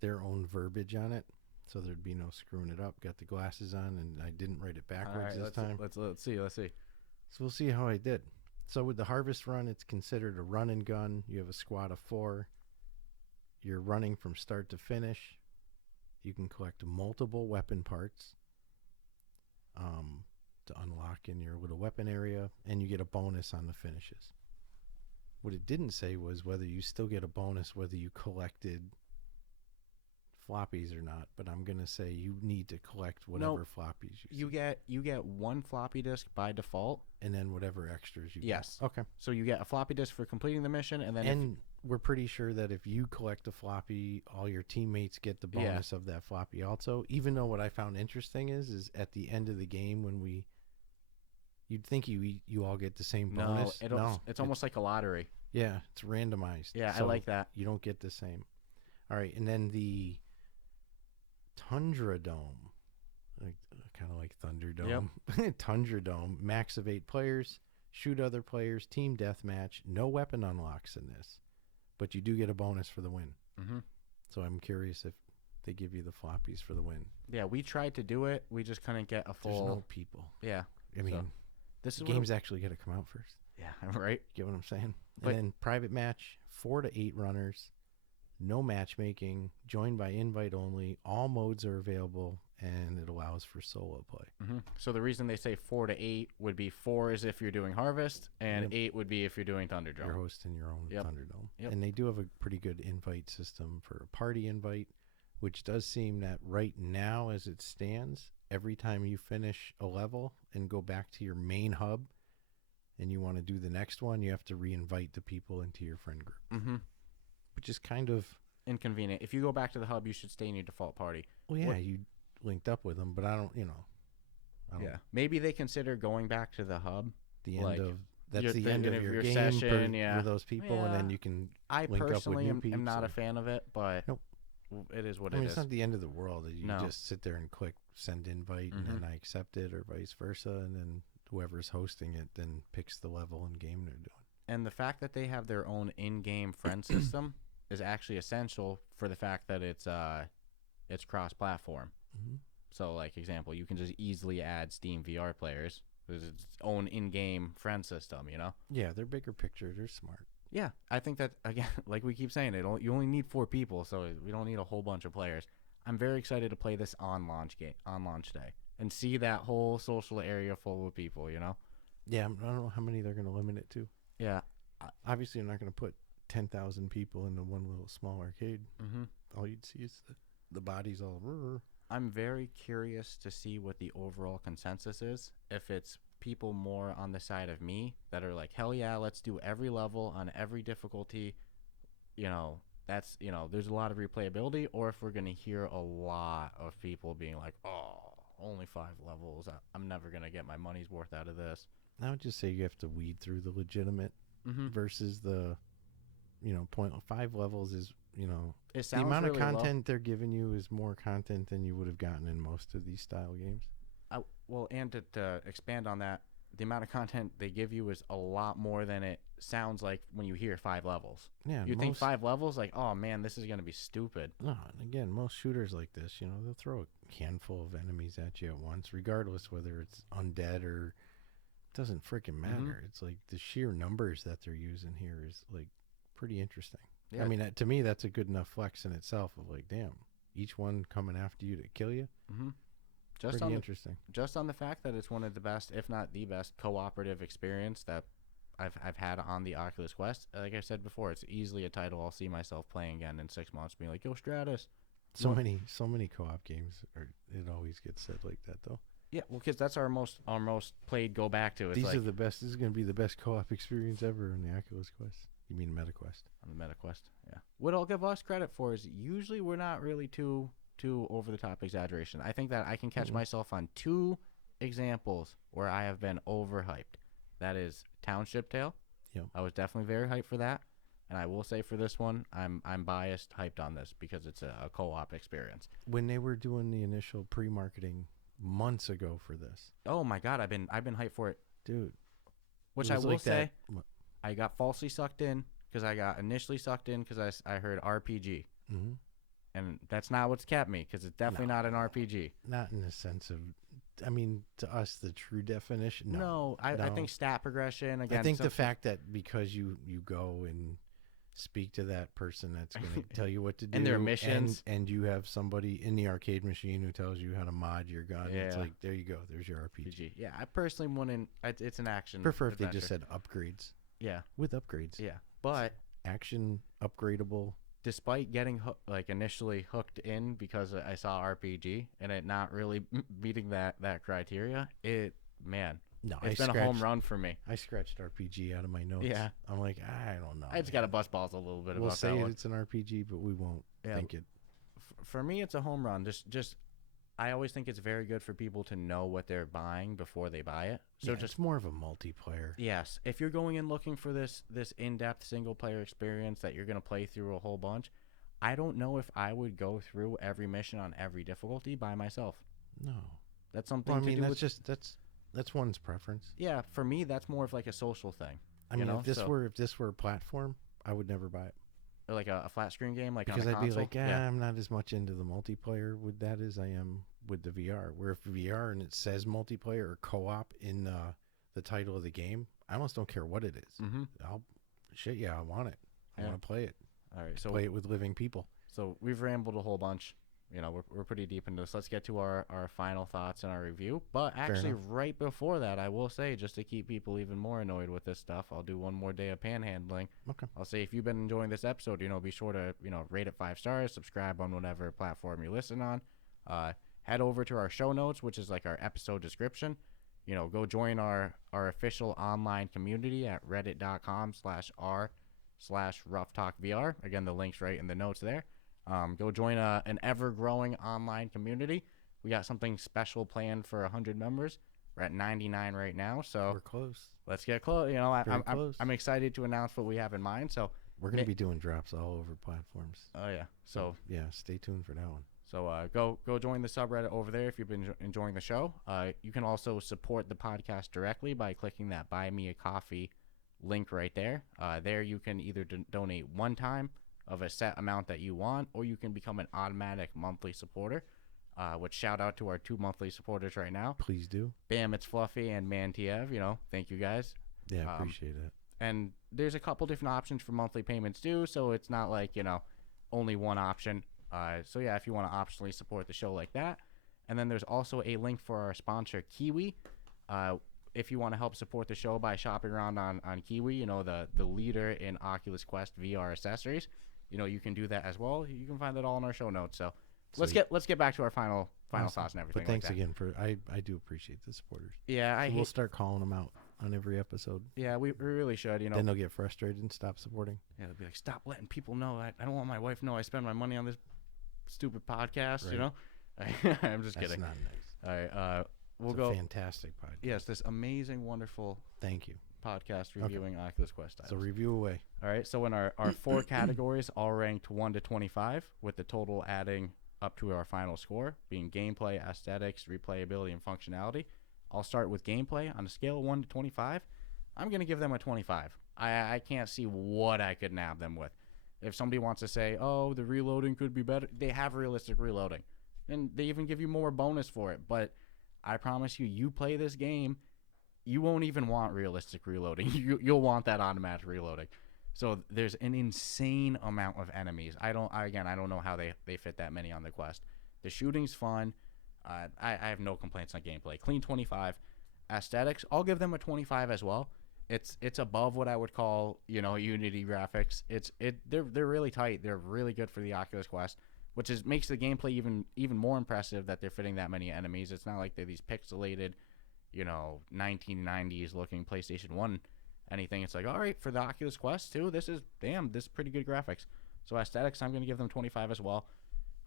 their own verbiage on it, so there'd be no screwing it up. Got the glasses on, and I didn't write it backwards this time. Let's see. So we'll see how I did. So with the Harvest Run, it's considered a run and gun. You have a squad of 4. You're running from start to finish. You can collect multiple weapon parts to unlock in your little weapon area, and you get a bonus on the finishes. What it didn't say was whether you still get a bonus whether you collected floppies or not, but I'm gonna say you need to collect whatever floppies you get 1 floppy disk by default, and then whatever extras you yes get. Okay, so you get a floppy disk for completing the mission, and then we're pretty sure that if you collect a floppy, all your teammates get the bonus of that floppy also. Even though what I found interesting is at the end of the game when you'd think you all get the same bonus. It's almost like a lottery. Yeah, it's randomized. Yeah, so I like that. You don't get the same. All right, and then the Tundra Dome, kind of like Thunderdome. Yep. Tundra Dome, max of 8 players, shoot other players, team deathmatch, no weapon unlocks in this, but you do get a bonus for the win. Mm-hmm. So I'm curious if they give you the floppies for the win. Yeah, we tried to do it. We just couldn't get a full. There's no people. Yeah, I mean, this the game's actually got to come out first. Yeah, right. Get what I'm saying? And then private match, 4 to 8 runners. No matchmaking, joined by invite only. All modes are available, and it allows for solo play. Mm-hmm. So the reason they say 4 to 8 would be 4 is if you're doing Harvest, and 8 would be if you're doing Thunderdome. You're hosting your own Thunderdome. Yep. And they do have a pretty good invite system for a party invite, which does seem that right now as it stands, every time you finish a level and go back to your main hub and you want to do the next one, you have to re-invite the people into your friend group. Mm-hmm. Which is kind of inconvenient. If you go back to the hub, you should stay in your default party. Well, yeah, you linked up with them, but I don't. Maybe they consider going back to the hub. The end of the end of your game session, for those people, and then you can. I link personally up with am not a fan of it, but it is what it is. It's not the end of the world. You just sit there and click send invite, and then I accept it, or vice versa, and then whoever's hosting it then picks the level and game they're doing. And the fact that they have their own in-game friend system is actually essential for the fact that it's cross-platform. Mm-hmm. So, like, example, you can just easily add Steam VR players. There's its own in-game friend system, Yeah, they're bigger picture. They're smart. Yeah, I think that, again, like we keep saying, you only need 4 people, so we don't need a whole bunch of players. I'm very excited to play this on launch day and see that whole social area full of people. Yeah, I don't know how many they're going to limit it to. Yeah. Obviously, they're not going to put 10,000 people into one little small arcade. Mm-hmm. All you'd see is the bodies all. I'm very curious to see what the overall consensus is. If it's people more on the side of me that are like, hell yeah, let's do every level on every difficulty. That's, there's a lot of replayability. Or if we're going to hear a lot of people being like, oh, only 5 levels. I'm never going to get my money's worth out of this. I would just say you have to weed through the legitimate versus the, 5 levels is, it sounds the amount really of content low. they're giving you is more content than you would have gotten in most of these style games. And to expand on that, the amount of content they give you is a lot more than it sounds like when you hear 5 levels. Yeah, you think 5 levels, like, oh man, this is going to be stupid. No, and again, most shooters like this, they'll throw a handful of enemies at you at once, regardless whether it's undead or. Doesn't freaking matter. It's like the sheer numbers that they're using here is like pretty interesting. Yeah. I mean, to me, that's a good enough flex in itself of like, damn, each one coming after you to kill you. Pretty interesting. Just on the fact that it's one of the best, if not the best, cooperative experience that I've had on the Oculus Quest. Like I said before, it's easily a title I'll see myself playing again in 6 months, being like, yo, Stratus. So many co-op games, it always gets said like that, though. Yeah, well, because that's our most played go back to. These are the best. This is going to be the best co-op experience ever in the Oculus Quest. You mean MetaQuest? On the MetaQuest, yeah. What I'll give us credit for is usually we're not really too over the top exaggeration. I think that I can catch myself on 2 examples where I have been overhyped. That is Township Tale. Yep. I was definitely very hyped for that, and I will say for this one, I'm biased hyped on this because it's a co-op experience. When they were doing the initial pre-marketing months ago for this. Oh my god, I've been hyped for it, dude. Which I will say, I got falsely sucked in because I got initially sucked in because I heard RPG, and that's not what's kept me because it's definitely not an RPG. Not in the sense of, I mean, to us the true definition. No, I think stat progression again. I think the fact that because you go and speak to that person that's going to tell you what to do and their missions, and you have somebody in the arcade machine who tells you how to mod your gun. Yeah. It's like, there you go, there's your RPG. Yeah, I personally wouldn't. It's an action. Prefer if they just said upgrades. Yeah, with upgrades. Yeah, but action upgradable. Despite getting initially hooked in because I saw RPG and it not really meeting that criteria, it's been a home run for me. I scratched RPG out of my notes. Yeah. I'm like, I don't know. I just got to bust balls a little bit about that one. We'll say it's an RPG, but we won't think it. For me, it's a home run. Just I always think it's very good for people to know what they're buying before they buy it. So it's more of a multiplayer. Yes. If you're going in looking for this in-depth single-player experience that you're going to play through a whole bunch, I don't know if I would go through every mission on every difficulty by myself. No. That's something to do that's with... just... That's one's preference. Yeah, for me, that's more of like a social thing. I mean, if this were a platform, I would never buy it. Or like a flat screen game, like because on a console? I'd be like, I'm not as much into the multiplayer with that as I am with the VR. Where if VR and it says multiplayer or co-op in the title of the game, I almost don't care what it is. I want it. I want to play it. All right, so play it with living people. So we've rambled a whole bunch. We're pretty deep into this. Let's get to our final thoughts and our review. But actually, right before that, I will say, just to keep people even more annoyed with this stuff, I'll do one more day of panhandling. Okay. I'll say, if you've been enjoying this episode, be sure to, rate it 5 stars, subscribe on whatever platform you listen on. Head over to our show notes, which is like our episode description. Go join our official online community at reddit.com/r/Ruff Talk VR. Again, the link's right in the notes there. Go join an ever-growing online community. We got something special planned for 100 members. We're at 99 right now, so we're close. Let's get close. I'm excited to announce what we have in mind. So we're going to be doing drops all over platforms. Oh yeah. So yeah, stay tuned for that one. So go join the subreddit over there if you've been enjoying the show. You can also support the podcast directly by clicking that Buy Me a Coffee link right there. There you can either donate one time of a set amount that you want, or you can become an automatic monthly supporter, which shout out to our 2 monthly supporters right now. Please do. Bam, it's Fluffy and Mantiev, thank you guys. Yeah, appreciate it. And there's a couple different options for monthly payments too, so it's not like, only one option. So yeah, if you want to optionally support the show like that. And then there's also a link for our sponsor, Kiwi. If you want to help support the show by shopping around on Kiwi, you know, the leader in Oculus Quest VR accessories, you know, you can do that as well. You can find that all in our show notes. So let's get back to our final thoughts and everything. But thanks like that. again for I do appreciate the supporters. Yeah, we'll start calling them out on every episode. Yeah, we really should. You know, then they'll get frustrated and stop supporting. Yeah, they'll be like, stop letting people know. I don't want my wife to know I spend my money on this stupid podcast. Right. You know, I'm just kidding. That's not nice. All right, we'll go. Fantastic podcast. Yes, this amazing, wonderful. Thank you. Podcast reviewing Oculus Quest titles. So review away. All right. So in our 4 categories, all ranked 1 to 25, with the total adding up to our final score being gameplay, aesthetics, replayability, and functionality. I'll start with gameplay. On a scale of 1 to 25, I'm going to give them a 25. I can't see what I could nab them with. If somebody wants to say, oh, the reloading could be better, they have realistic reloading. And they even give you more bonus for it. But I promise you, you play this game, you won't even want realistic reloading. You'll want that automatic reloading. So there's an insane amount of enemies. I don't know how they fit that many on the Quest. The shooting's fun. I have no complaints on gameplay. Clean 25. Aesthetics, I'll give them a 25 as well. It's above what I would call, you know, Unity graphics. They're really tight. They're really good for the Oculus Quest, which makes the gameplay even more impressive that they're fitting that many enemies. It's not like they're these pixelated, you know, 1990s looking PlayStation 1 anything. It's like, all right, for the Oculus Quest too, this is pretty good graphics. So aesthetics, I'm going to give them 25 as well.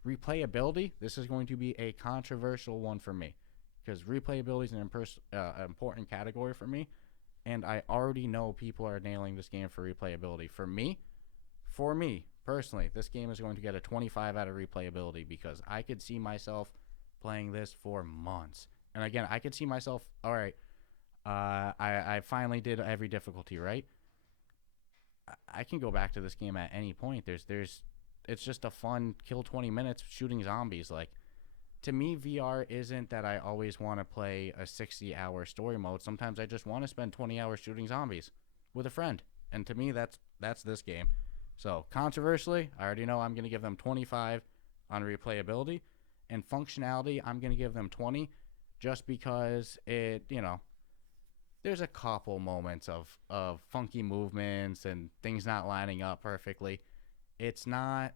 Replayability, this is going to be a controversial one for me because replayability is an important category for me, and I already know people are nailing this game for replayability. For me personally, this game is going to get a 25 out of replayability because I could see myself playing this for months. And again, I could see myself, all right, I finally did every difficulty, right? I can go back to this game at any point. It's just a fun kill 20 minutes shooting zombies. Like, to me, VR isn't that I always want to play a 60-hour story mode. Sometimes I just want to spend 20 hours shooting zombies with a friend. And to me, that's this game. So, controversially, I already know I'm going to give them 25 on replayability. And functionality, I'm going to give them 20 just because it, you know, there's a couple moments of funky movements and things not lining up perfectly. It's not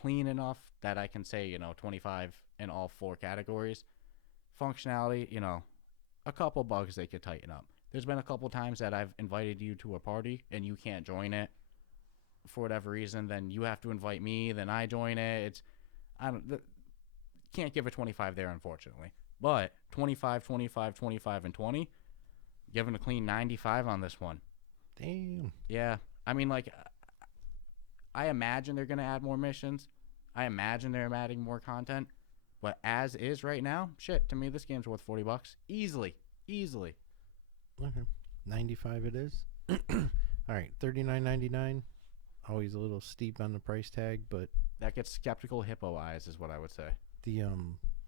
clean enough that I can say, you know, 25 in all 4 categories. Functionality, you know, a couple bugs they could tighten up. There's been a couple times that I've invited you to a party and you can't join it for whatever reason. Then you have to invite me, then I join it. Can't give a 25 there, unfortunately. But 25, 25, 25, and 20, giving a clean 95 on this one. Damn. Yeah. I mean, like, I imagine they're going to add more missions. I imagine they're adding more content. But as is right now, shit, to me, this game's worth $40. Easily. Okay. 95 it is. All right. $39.99. Always a little steep on the price tag, but that gets skeptical hippo eyes is what I would say. The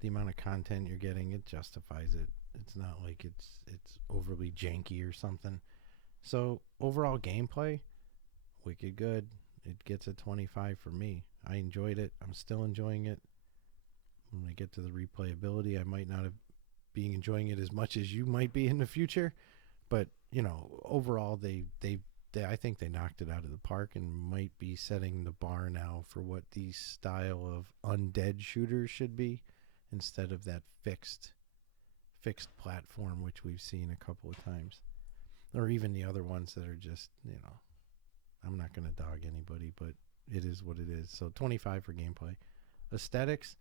amount of content you're getting, it justifies it. It's not like it's overly janky or something. So overall gameplay, wicked good. It gets a 25 for me. I enjoyed it. I'm still enjoying it. When I get to the replayability, I might not have been enjoying it as much as you might be in the future, but you know, overall they I think they knocked it out of the park and might be setting the bar now for what the style of undead shooters should be instead of that fixed platform which we've seen a couple of times, or even the other ones that are just, you know, I'm not going to dog anybody, but it is what it is. So 25 for gameplay. Aesthetics,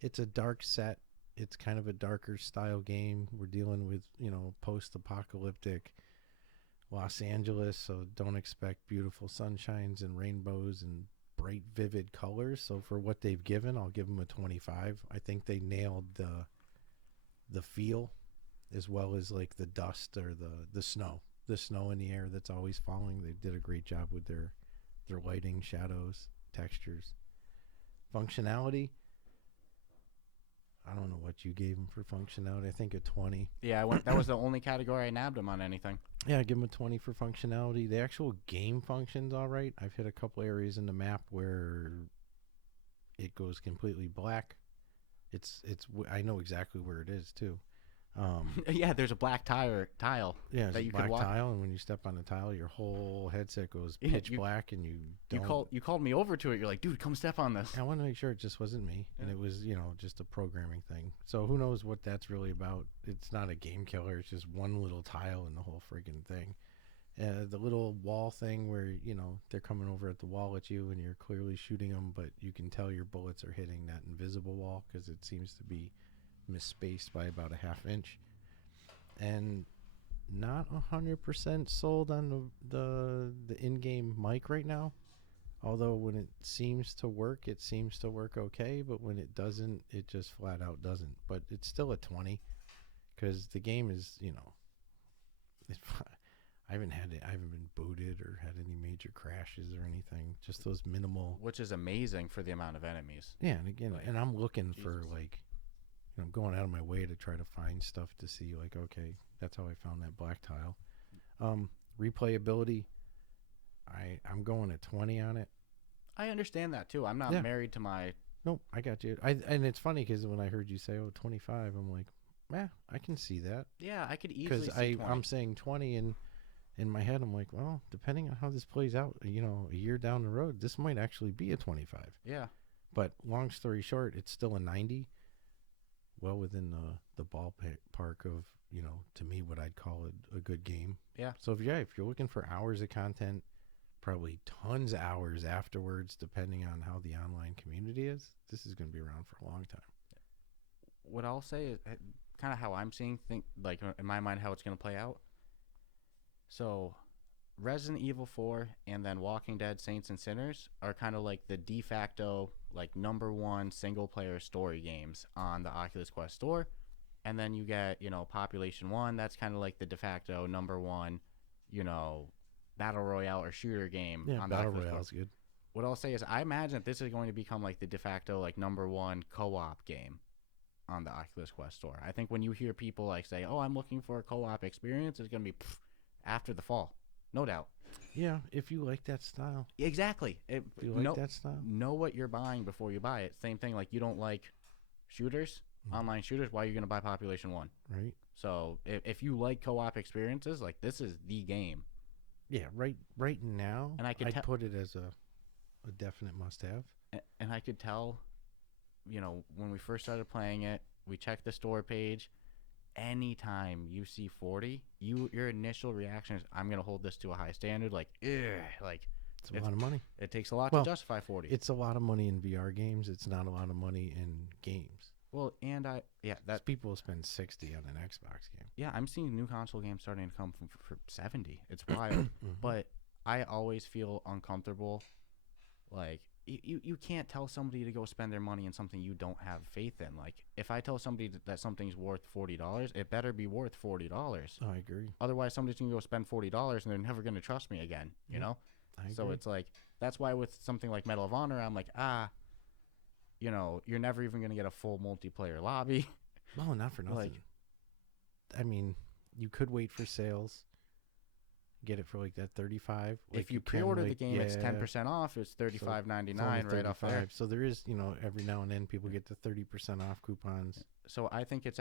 it's a dark set. It's kind of a darker style game. We're dealing with, you know, post-apocalyptic Los Angeles, so don't expect beautiful sunshines and rainbows and bright, vivid colors. So for what they've given, I'll give them a 25. I think they nailed the feel as well as like the dust or the snow in the air that's always falling. They did a great job with their lighting, shadows, textures. Functionality, I don't know what you gave him for functionality. I think a 20. Yeah, that was the only category I nabbed him on anything. Yeah, I give him a 20 for functionality. The actual game functions all right. I've hit a couple areas in the map where it goes completely black. I know exactly where it is too. Yeah, there's a black tile. Yeah, that it's you a black could walk. tile, and when you step on the tile, your whole headset goes Yeah, pitch black, and you called me over to it. You're like, dude, come step on this. I want to make sure it just wasn't me, and it was just a programming thing. So who knows what that's really about? It's not a game killer. It's just one little tile in the whole friggin' thing. The little wall thing where they're coming over at the wall at you, and you're clearly shooting them, but you can tell your bullets are hitting that invisible wall because it seems to be misspaced by about a half inch. And not 100% sold on the in-game mic right now. Although when it seems to work okay, but when it doesn't, it just flat out doesn't. But it's still a 20 because the game is, I haven't been booted or had any major crashes or anything. Just those minimal, which is amazing for the amount of enemies. Yeah, and again, and I'm looking for I'm going out of my way to try to find stuff to see okay, that's how I found that black tile. Replayability, I'm going at 20 on it. I understand that too. I'm not married to my. Nope, I got you. And it's funny because when I heard you say 25, I'm like, I can see that. Yeah, I could easily see 20. I'm saying 20, and in my head I'm like, well, depending on how this plays out, a year down the road, this might actually be a 25. Yeah. But long story short, it's still a 90. Well within the ballpark of, to me, what I'd call a good game. Yeah. So if you're looking for hours of content, probably tons of hours afterwards, depending on how the online community is, this is going to be around for a long time. What I'll say is kind of how I'm seeing in my mind how it's going to play out. So Resident Evil 4 and then Walking Dead Saints and Sinners are kind of like the de facto number one single player story games on the Oculus Quest store. And then you get, Population 1, that's kind of like the de facto number one, battle royale or shooter game on the Battle Oculus Royale Quest. is good. What I'll say is I imagine that this is going to become like the de facto number one co-op game on the Oculus Quest store. I think when you hear people say, "Oh, I'm looking for a co-op experience," it's going to be after the fall. No doubt. Yeah, if you like that style. Exactly. If you like that style. Know what you're buying before you buy it. Same thing, you don't like shooters, online shooters, why are you going to buy Population 1? Right. So if you like co-op experiences, this is the game. Yeah, right now, and I'd put it as a definite must-have. And I could tell, when we first started playing it, we checked the store page. Anytime you see 40, your initial reaction is, I'm going to hold this to a high standard. It's a lot of money. It takes a lot to justify 40. It's a lot of money in VR games. It's not a lot of money in games. Well, and people spend 60 on an Xbox game. Yeah, I'm seeing new console games starting to come for 70. It's wild. But I always feel uncomfortable. You can't tell somebody to go spend their money in something you don't have faith in. If I tell somebody that something's worth $40, it better be worth $40. Oh, I agree. Otherwise, somebody's going to go spend $40 and they're never going to trust me again, you know? I agree. So it's that's why with something like Medal of Honor, I'm you're never even going to get a full multiplayer lobby. No, not for nothing. I mean, you could wait for sales. Get it for that 35. If you pre-order the game, it's 10% off. It's $35.99 right off there. So there is, every now and then people get the 30% off coupons. So I think it's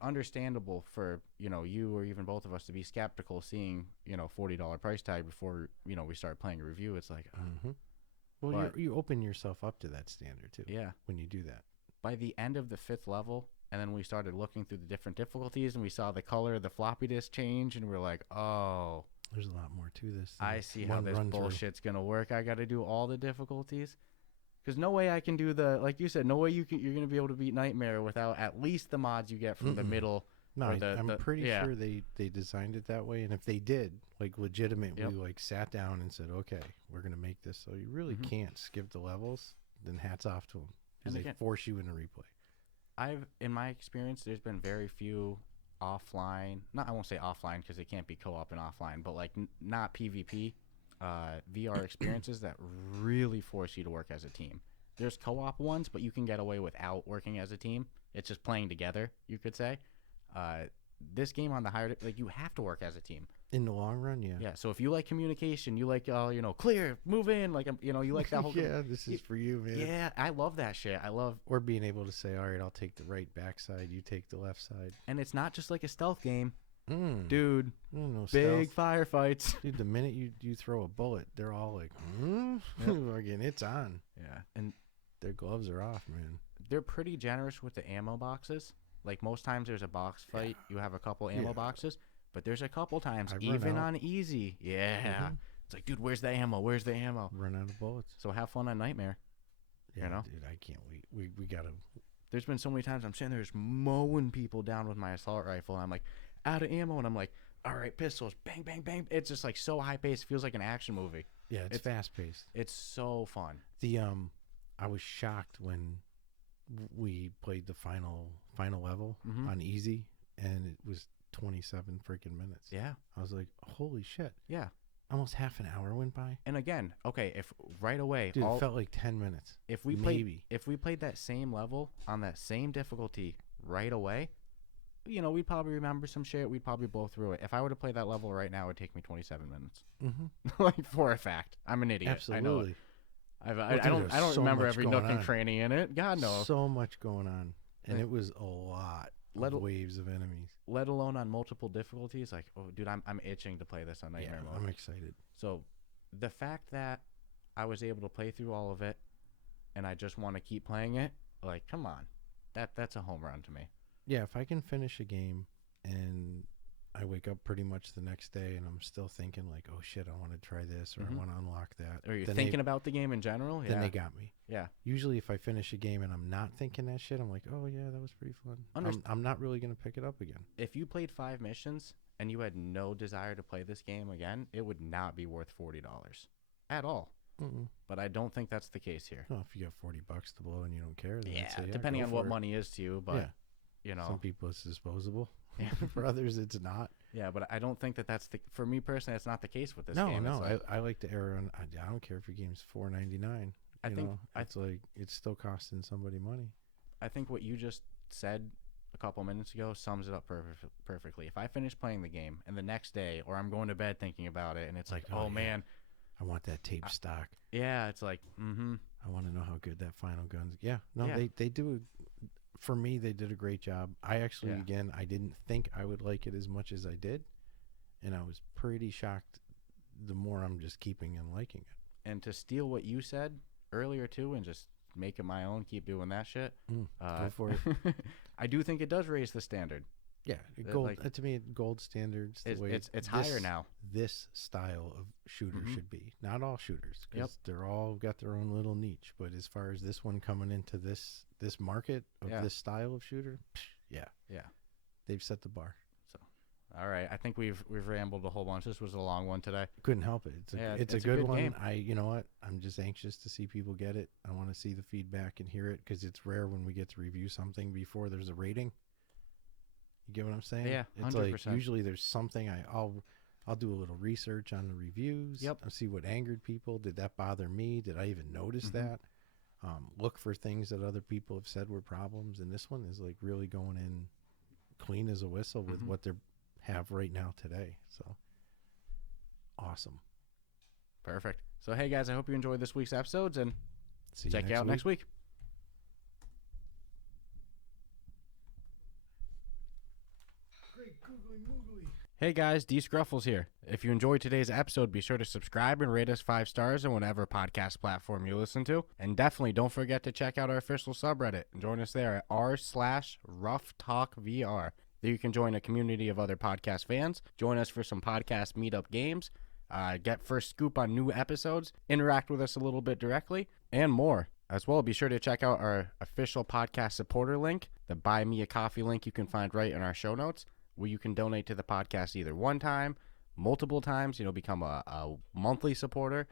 understandable for, you or even both of us to be skeptical seeing, $40 price tag before, we start playing a review. It's Well, you open yourself up to that standard too. Yeah. When you do that. By the end of the 5th level, and then we started looking through the different difficulties, and we saw the color of the floppy disk change, and we're like, oh. There's a lot more to this. I see how this bullshit's going to work. I got to do all the difficulties. Because no way I can do like you said, no way you're going to be able to beat Nightmare without at least the mods you get from the middle. No, I'm pretty sure they designed it that way. And if they did, legitimately, sat down and said, okay, we're going to make this so you really can't skip the levels, then hats off to them. Because they force you into replay. In my experience, there's been very few offline, I won't say offline because it can't be co-op and offline, but not PvP VR experiences that really force you to work as a team. There's co-op ones, but you can get away without working as a team. It's just playing together, you could say. This game on the higher, you have to work as a team. In the long run, yeah. Yeah, so if you like communication, you like, clear, move in, like, you like that whole yeah, this is for you, man. Yeah, I love that shit. Or being able to say, all right, I'll take the right backside, you take the left side. And it's not just like a stealth game. Dude, no big stealth. firefights. Dude, the minute you throw a bullet, they're all like, Again, it's on. Yeah, and their gloves are off, man. They're pretty generous with the ammo boxes. Like, most times there's a box fight, you have a couple ammo boxes. But there's a couple times, even on easy. Yeah. It's like, dude, where's the ammo? Where's the ammo? Run out of bullets. So have fun on Nightmare. Yeah, dude, I can't wait. We got to. There's been so many times I'm sitting there just mowing people down with my assault rifle. And I'm like, out of ammo. And I'm like, all right, pistols. Bang, bang, bang. It's just like so high paced. It feels like an action movie. Yeah, it's fast paced. It's so fun. I was shocked when we played the final level on easy. And it was 27 freaking minutes. Yeah. I was like, holy shit. Yeah. Almost half an hour went by. And again, okay, if right away, dude, it felt like 10 minutes. If we played that same level on that same difficulty right away, we'd probably remember some shit. We'd probably blow through it. If I were to play that level right now, it would take me 27 minutes. Like, for a fact. I'm an idiot. Absolutely. I know it. I don't remember every nook and cranny in it. God knows. So much going on, and it was a lot. Waves of enemies, let alone on multiple difficulties. Like, oh, dude, I'm itching to play this on Nightmare mode. I'm excited. So, the fact that I was able to play through all of it, and I just want to keep playing it, like, come on, that's a home run to me. Yeah, if I can finish a game and I wake up pretty much the next day and I'm still thinking like, oh shit, I want to try this or I want to unlock that. Or you're thinking about the game in general. Then they got me. Yeah. Usually if I finish a game and I'm not thinking that shit, I'm like, oh yeah, that was pretty fun. I'm not really going to pick it up again. If you played 5 missions and you had no desire to play this game again, it would not be worth $40 at all. But I don't think that's the case here. Well, if you got $40 to blow and you don't care, then I'd say, depending on what money is to you, but some people it's disposable. For others, it's not. Yeah, but I don't think that's for me personally, that's not the case with this game. No, I like to err on. I don't care if your game's $4.99. I think it's like it's still costing somebody money. I think what you just said a couple minutes ago sums it up perfectly. If I finish playing the game and the next day, or I'm going to bed thinking about it, and it's like, oh man, I want that tape stock. Yeah, it's like, I want to know how good that final gun's. Yeah, no, they do. For me, they did a great job. I actually, again, I didn't think I would like it as much as I did. And I was pretty shocked the more I'm just keeping and liking it. And to steal what you said earlier, too, and just make it my own, keep doing that shit. Go for it. I do think it does raise the standard. Yeah, gold. To me, gold standards. It's higher now. This style of shooter should be. Not all shooters, because they're all got their own little niche. But as far as this one coming into this market of this style of shooter, they've set the bar. So, all right, I think we've rambled a whole bunch. This was a long one today. Couldn't help it. It's a good one. Game. You know what? I'm just anxious to see people get it. I want to see the feedback and hear it because it's rare when we get to review something before there's a rating. You get what I'm saying? Yeah, 100%. It's like usually there's something I'll do a little research on the reviews. Yep. I'll see what angered people. Did that bother me? Did I even notice that? Look for things that other people have said were problems. And this one is like really going in clean as a whistle with what they have right now today. So awesome. Perfect. So, hey guys, I hope you enjoyed this week's episodes and check you out next week. Hey guys, Dscruffles here. If you enjoyed today's episode, be sure to subscribe and rate us 5 stars on whatever podcast platform you listen to. And definitely don't forget to check out our official subreddit and join us there at r/Ruff Talk VR. There you can join a community of other podcast fans, join us for some podcast meetup games, get first scoop on new episodes, interact with us a little bit directly, and more. As well, be sure to check out our official podcast supporter link, the Buy Me a Coffee link you can find right in our show notes, where you can donate to the podcast either one time, multiple times, become a monthly supporter.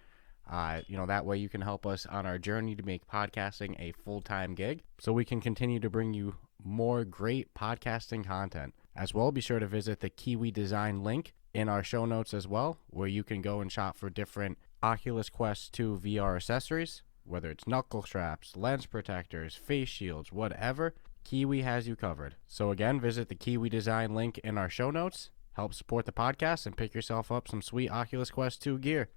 That way you can help us on our journey to make podcasting a full-time gig so we can continue to bring you more great podcasting content. As well, be sure to visit the Kiwi Design link in our show notes as well, where you can go and shop for different Oculus Quest 2 VR accessories, whether it's knuckle straps, lens protectors, face shields, whatever. Kiwi has you covered. So again, visit the Kiwi Design link in our show notes. Help support the podcast and pick yourself up some sweet Oculus Quest 2 gear.